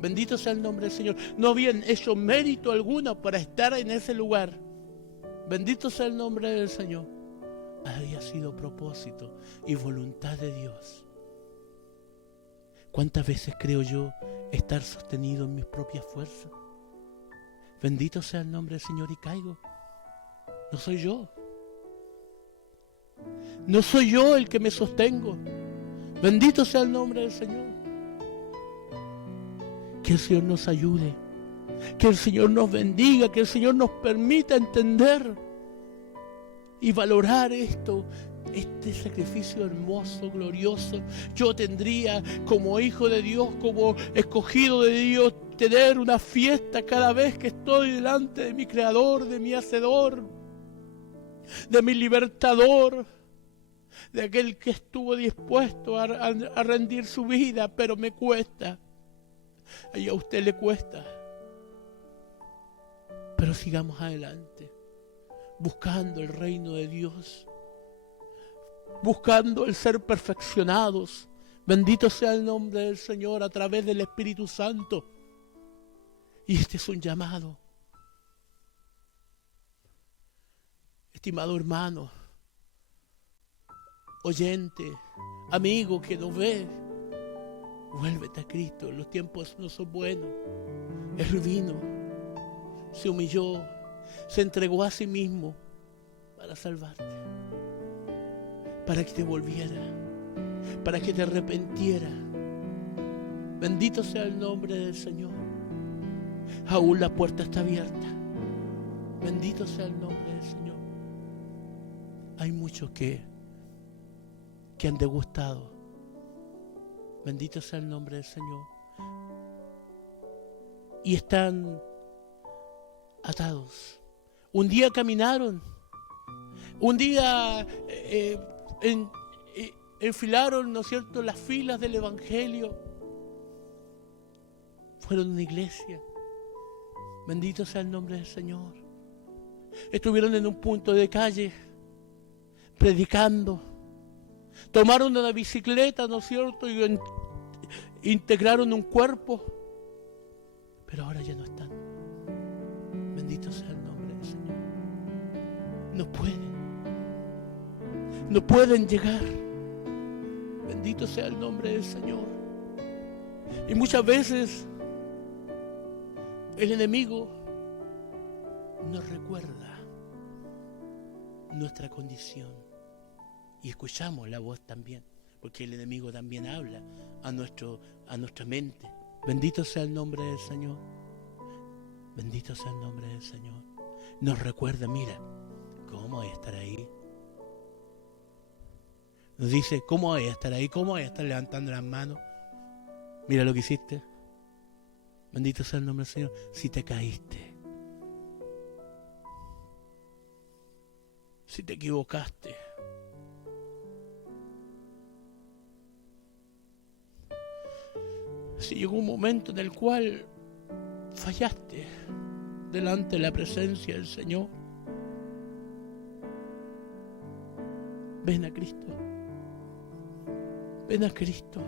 Bendito sea el nombre del Señor. No habían hecho mérito alguno para estar en ese lugar. Bendito sea el nombre del Señor. Había sido propósito y voluntad de Dios. ¿Cuántas veces creo yo estar sostenido en mis propias fuerzas? Bendito sea el nombre del Señor y caigo. No soy yo. No soy yo el que me sostengo. Bendito sea el nombre del Señor. Que el Señor nos ayude. Que el Señor nos bendiga. Que el Señor nos permita entender y valorar esto. Este sacrificio hermoso, glorioso. Yo tendría como hijo de Dios, como escogido de Dios, tener una fiesta cada vez que estoy delante de mi Creador, de mi Hacedor, de mi Libertador, de aquel que estuvo dispuesto a rendir su vida, pero me cuesta. Y a usted le cuesta. Pero sigamos adelante, buscando el reino de Dios, buscando el ser perfeccionados. Bendito sea el nombre del Señor a través del Espíritu Santo. Y este es un llamado. Estimado hermano, oyente, amigo que nos ve, vuélvete a Cristo. Los tiempos no son buenos. Él vino, se humilló, se entregó a sí mismo para salvarte, para que te volviera, para que te arrepentiera. Bendito sea el nombre del Señor. Aún la puerta está abierta. Bendito sea el nombre del Señor. Hay muchos que han degustado. Bendito sea el nombre del Señor. Y están atados. Un día caminaron. Un día enfilaron, ¿no es cierto?, las filas del Evangelio. Fueron a una iglesia. Bendito sea el nombre del Señor. Estuvieron en un punto de calle predicando. Tomaron una bicicleta, ¿no es cierto?, y integraron un cuerpo. Pero ahora ya no están. Bendito sea el nombre del Señor. No pueden llegar. Bendito sea el nombre del Señor. Y muchas veces el enemigo nos recuerda nuestra condición. Y escuchamos la voz también, porque el enemigo también habla a nuestra mente. Bendito sea el nombre del Señor. Bendito sea el nombre del Señor. nos recuerda, mira, ¿cómo voy a estar ahí? Nos dice, ¿cómo voy a estar ahí? ¿Cómo voy a estar levantando las manos? Mira lo que hiciste. Bendito sea el nombre del Señor. Si te caíste, si te equivocaste, si llegó un momento en el cual fallaste delante de la presencia del Señor, ven a Cristo. Ven a Cristo.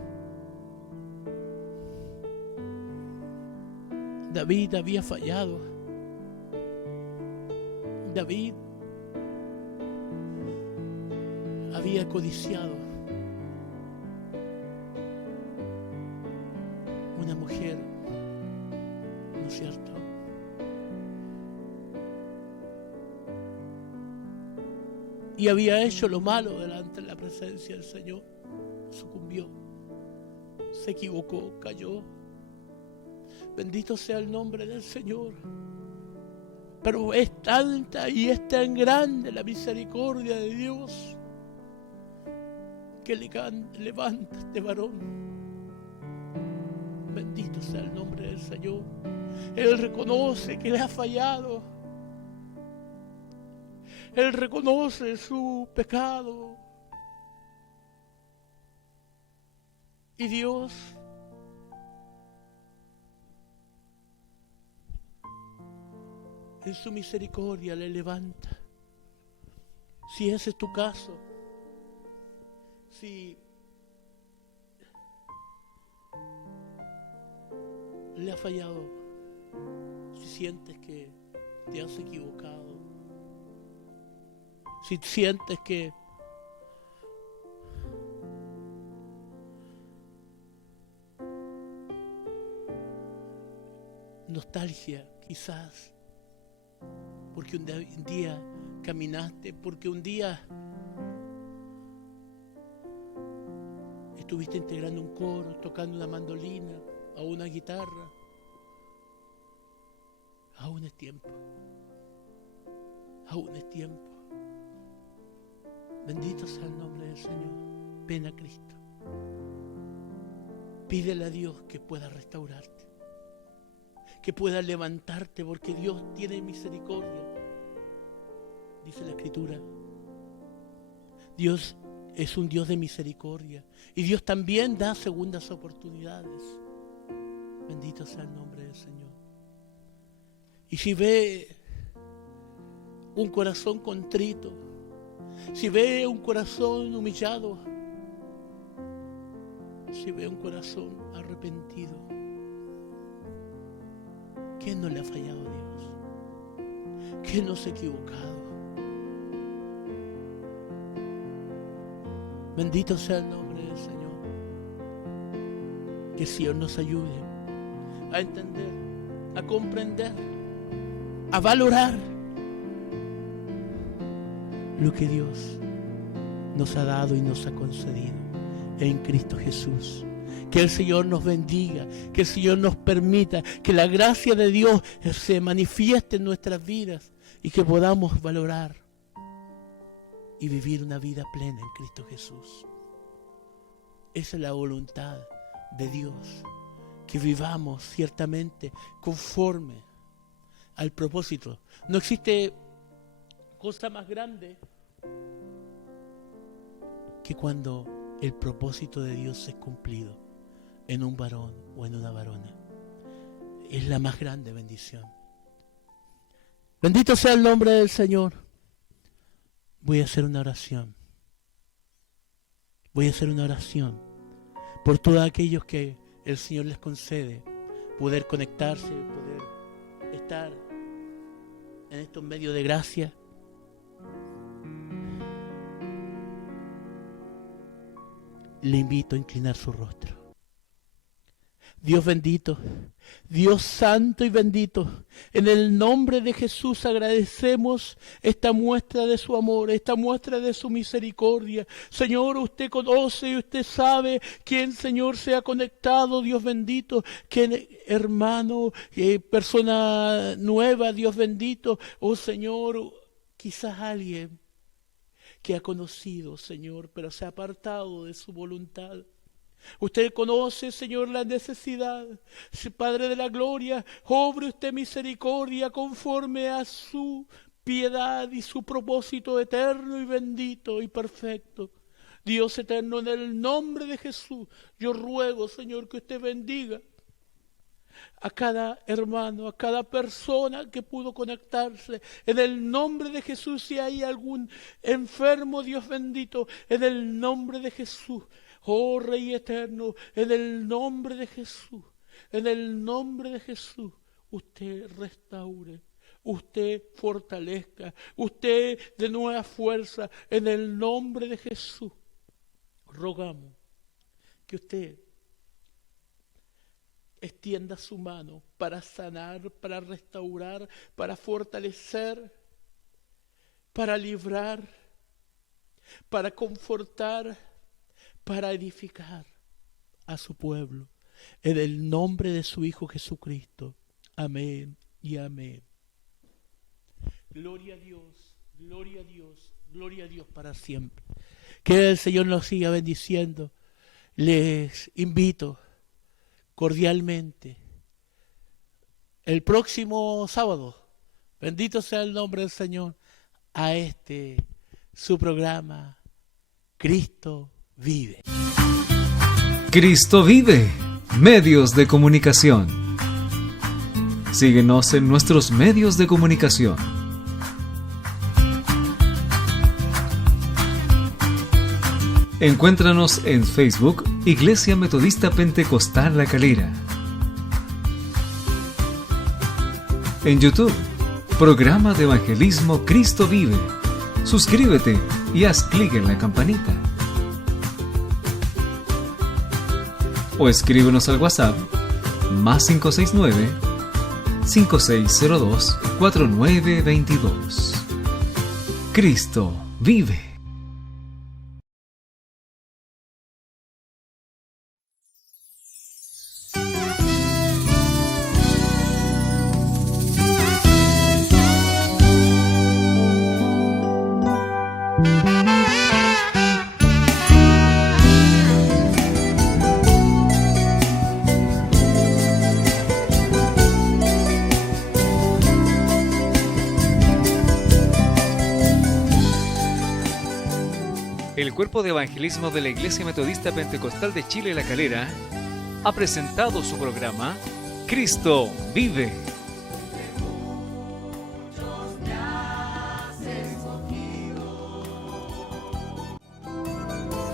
David había fallado. David había codiciado una mujer, ¿no es cierto? Y había hecho lo malo delante de la presencia del Señor. Sucumbió, se equivocó, cayó. Bendito sea el nombre del Señor. Pero es tanta y es tan grande la misericordia de Dios que levanta a este varón. Bendito sea el nombre del Señor. Él reconoce que le ha fallado. Él reconoce su pecado. Y Dios en su misericordia le levanta. Si ese es tu caso, si le ha fallado, si sientes que te has equivocado, si sientes que nostalgia, quizás, porque un día caminaste, porque un día estuviste integrando un coro, tocando una mandolina o una guitarra. Aún es tiempo. Aún es tiempo. Bendito sea el nombre del Señor. Ven a Cristo. Pídele a Dios que pueda restaurarte, que pueda levantarte, porque Dios tiene misericordia. Dice la Escritura, Dios es un Dios de misericordia y Dios también da segundas oportunidades. Bendito sea el nombre del Señor. Y si ve un corazón contrito, si ve un corazón humillado, si ve un corazón arrepentido, ¿quién no le ha fallado a Dios? ¿Quién no se ha equivocado? Bendito sea el nombre del Señor. Que el Señor nos ayude a entender, a comprender, a valorar lo que Dios nos ha dado y nos ha concedido en Cristo Jesús. Que el Señor nos bendiga, que el Señor nos permita que la gracia de Dios se manifieste en nuestras vidas y que podamos valorar y vivir una vida plena en Cristo Jesús. Esa es la voluntad de Dios, que vivamos ciertamente conforme al propósito. No existe cosa más grande que cuando el propósito de Dios es cumplido en un varón o en una varona. Es la más grande bendición. Bendito sea el nombre del Señor. Voy a hacer una oración. Voy a hacer una oración por todos aquellos que el Señor les concede poder conectarse, poder estar en estos medios de gracia. Le invito a inclinar su rostro. Dios bendito, Dios santo y bendito, en el nombre de Jesús agradecemos esta muestra de su amor, esta muestra de su misericordia. Señor, usted conoce y usted sabe quién, Señor, se ha conectado, Dios bendito, quién, hermano, persona nueva, Dios bendito, oh Señor, quizás alguien que ha conocido, Señor, pero se ha apartado de su voluntad. Usted conoce, Señor, la necesidad. Padre de la gloria, obre usted misericordia conforme a su piedad y su propósito eterno y bendito y perfecto. Dios eterno, en el nombre de Jesús, yo ruego, Señor, que usted bendiga a cada hermano, a cada persona que pudo conectarse. En el nombre de Jesús, si hay algún enfermo, Dios bendito, en el nombre de Jesús, oh Rey eterno, en el nombre de Jesús, en el nombre de Jesús, usted restaure, usted fortalezca, usted de nueva fuerza, en el nombre de Jesús. Rogamos que usted extienda su mano para sanar, para restaurar, para fortalecer, para librar, para confortar, para edificar a su pueblo. En el nombre de su Hijo Jesucristo. Amén y amén. Gloria a Dios, gloria a Dios, gloria a Dios para siempre. Que el Señor nos siga bendiciendo. Les invito cordialmente el próximo sábado, bendito sea el nombre del Señor, a su programa Cristo Vive. Cristo vive. Medios de comunicación. Síguenos en nuestros medios de comunicación. Encuéntranos en Facebook, Iglesia Metodista Pentecostal La Calera. En YouTube, Programa de Evangelismo Cristo Vive. Suscríbete y haz clic en la campanita. O escríbenos al WhatsApp +569 5602 4922. Cristo vive. El Cuerpo de Evangelismo de la Iglesia Metodista Pentecostal de Chile La Calera ha presentado su programa Cristo Vive.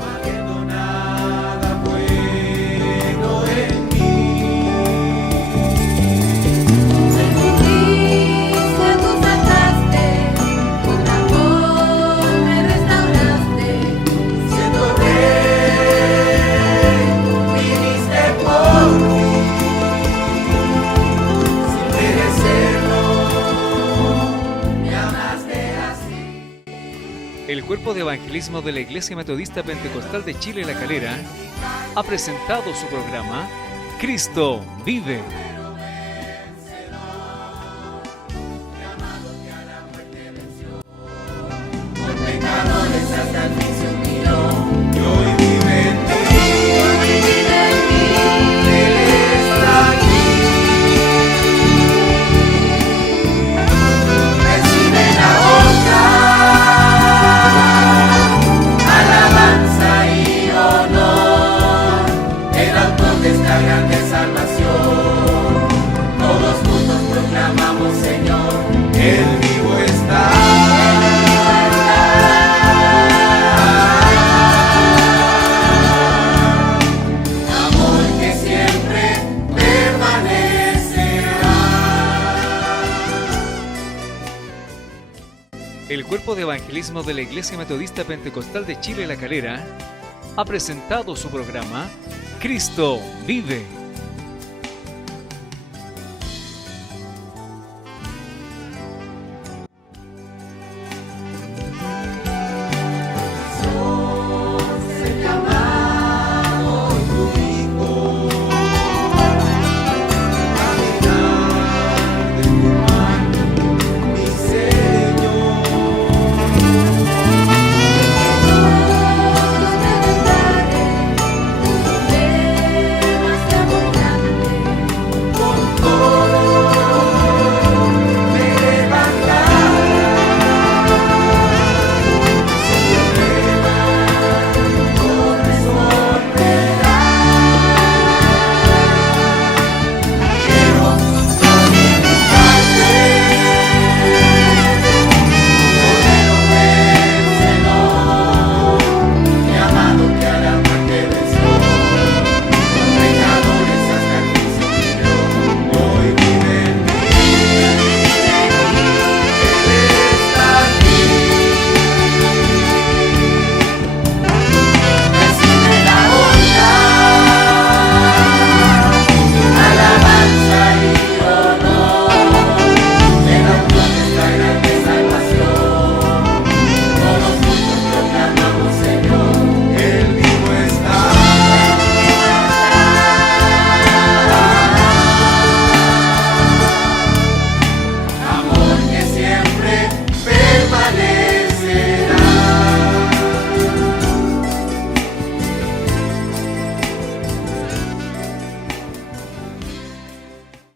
Habiendo nada bueno en mí, Jesucristo, tú sacaste, con amor me restauraste. siendo rey, viniste por mí, sin merecerlo, me amaste así. El Cuerpo de Evangelismo de la Iglesia Metodista Pentecostal de Chile La Calera ha presentado su programa Cristo Vive. Por pecadores hasta el fin se humilló, y hoy vive en ti. Él está aquí. Recibe la honra, alabanza y honor, el autor de esta grande salvación. Todos juntos proclamamos, Señor, Él vivo está. Amor que siempre permanecerá. El Cuerpo de Evangelismo de la Iglesia Metodista Pentecostal de Chile La Calera ha presentado su programa Cristo Vive.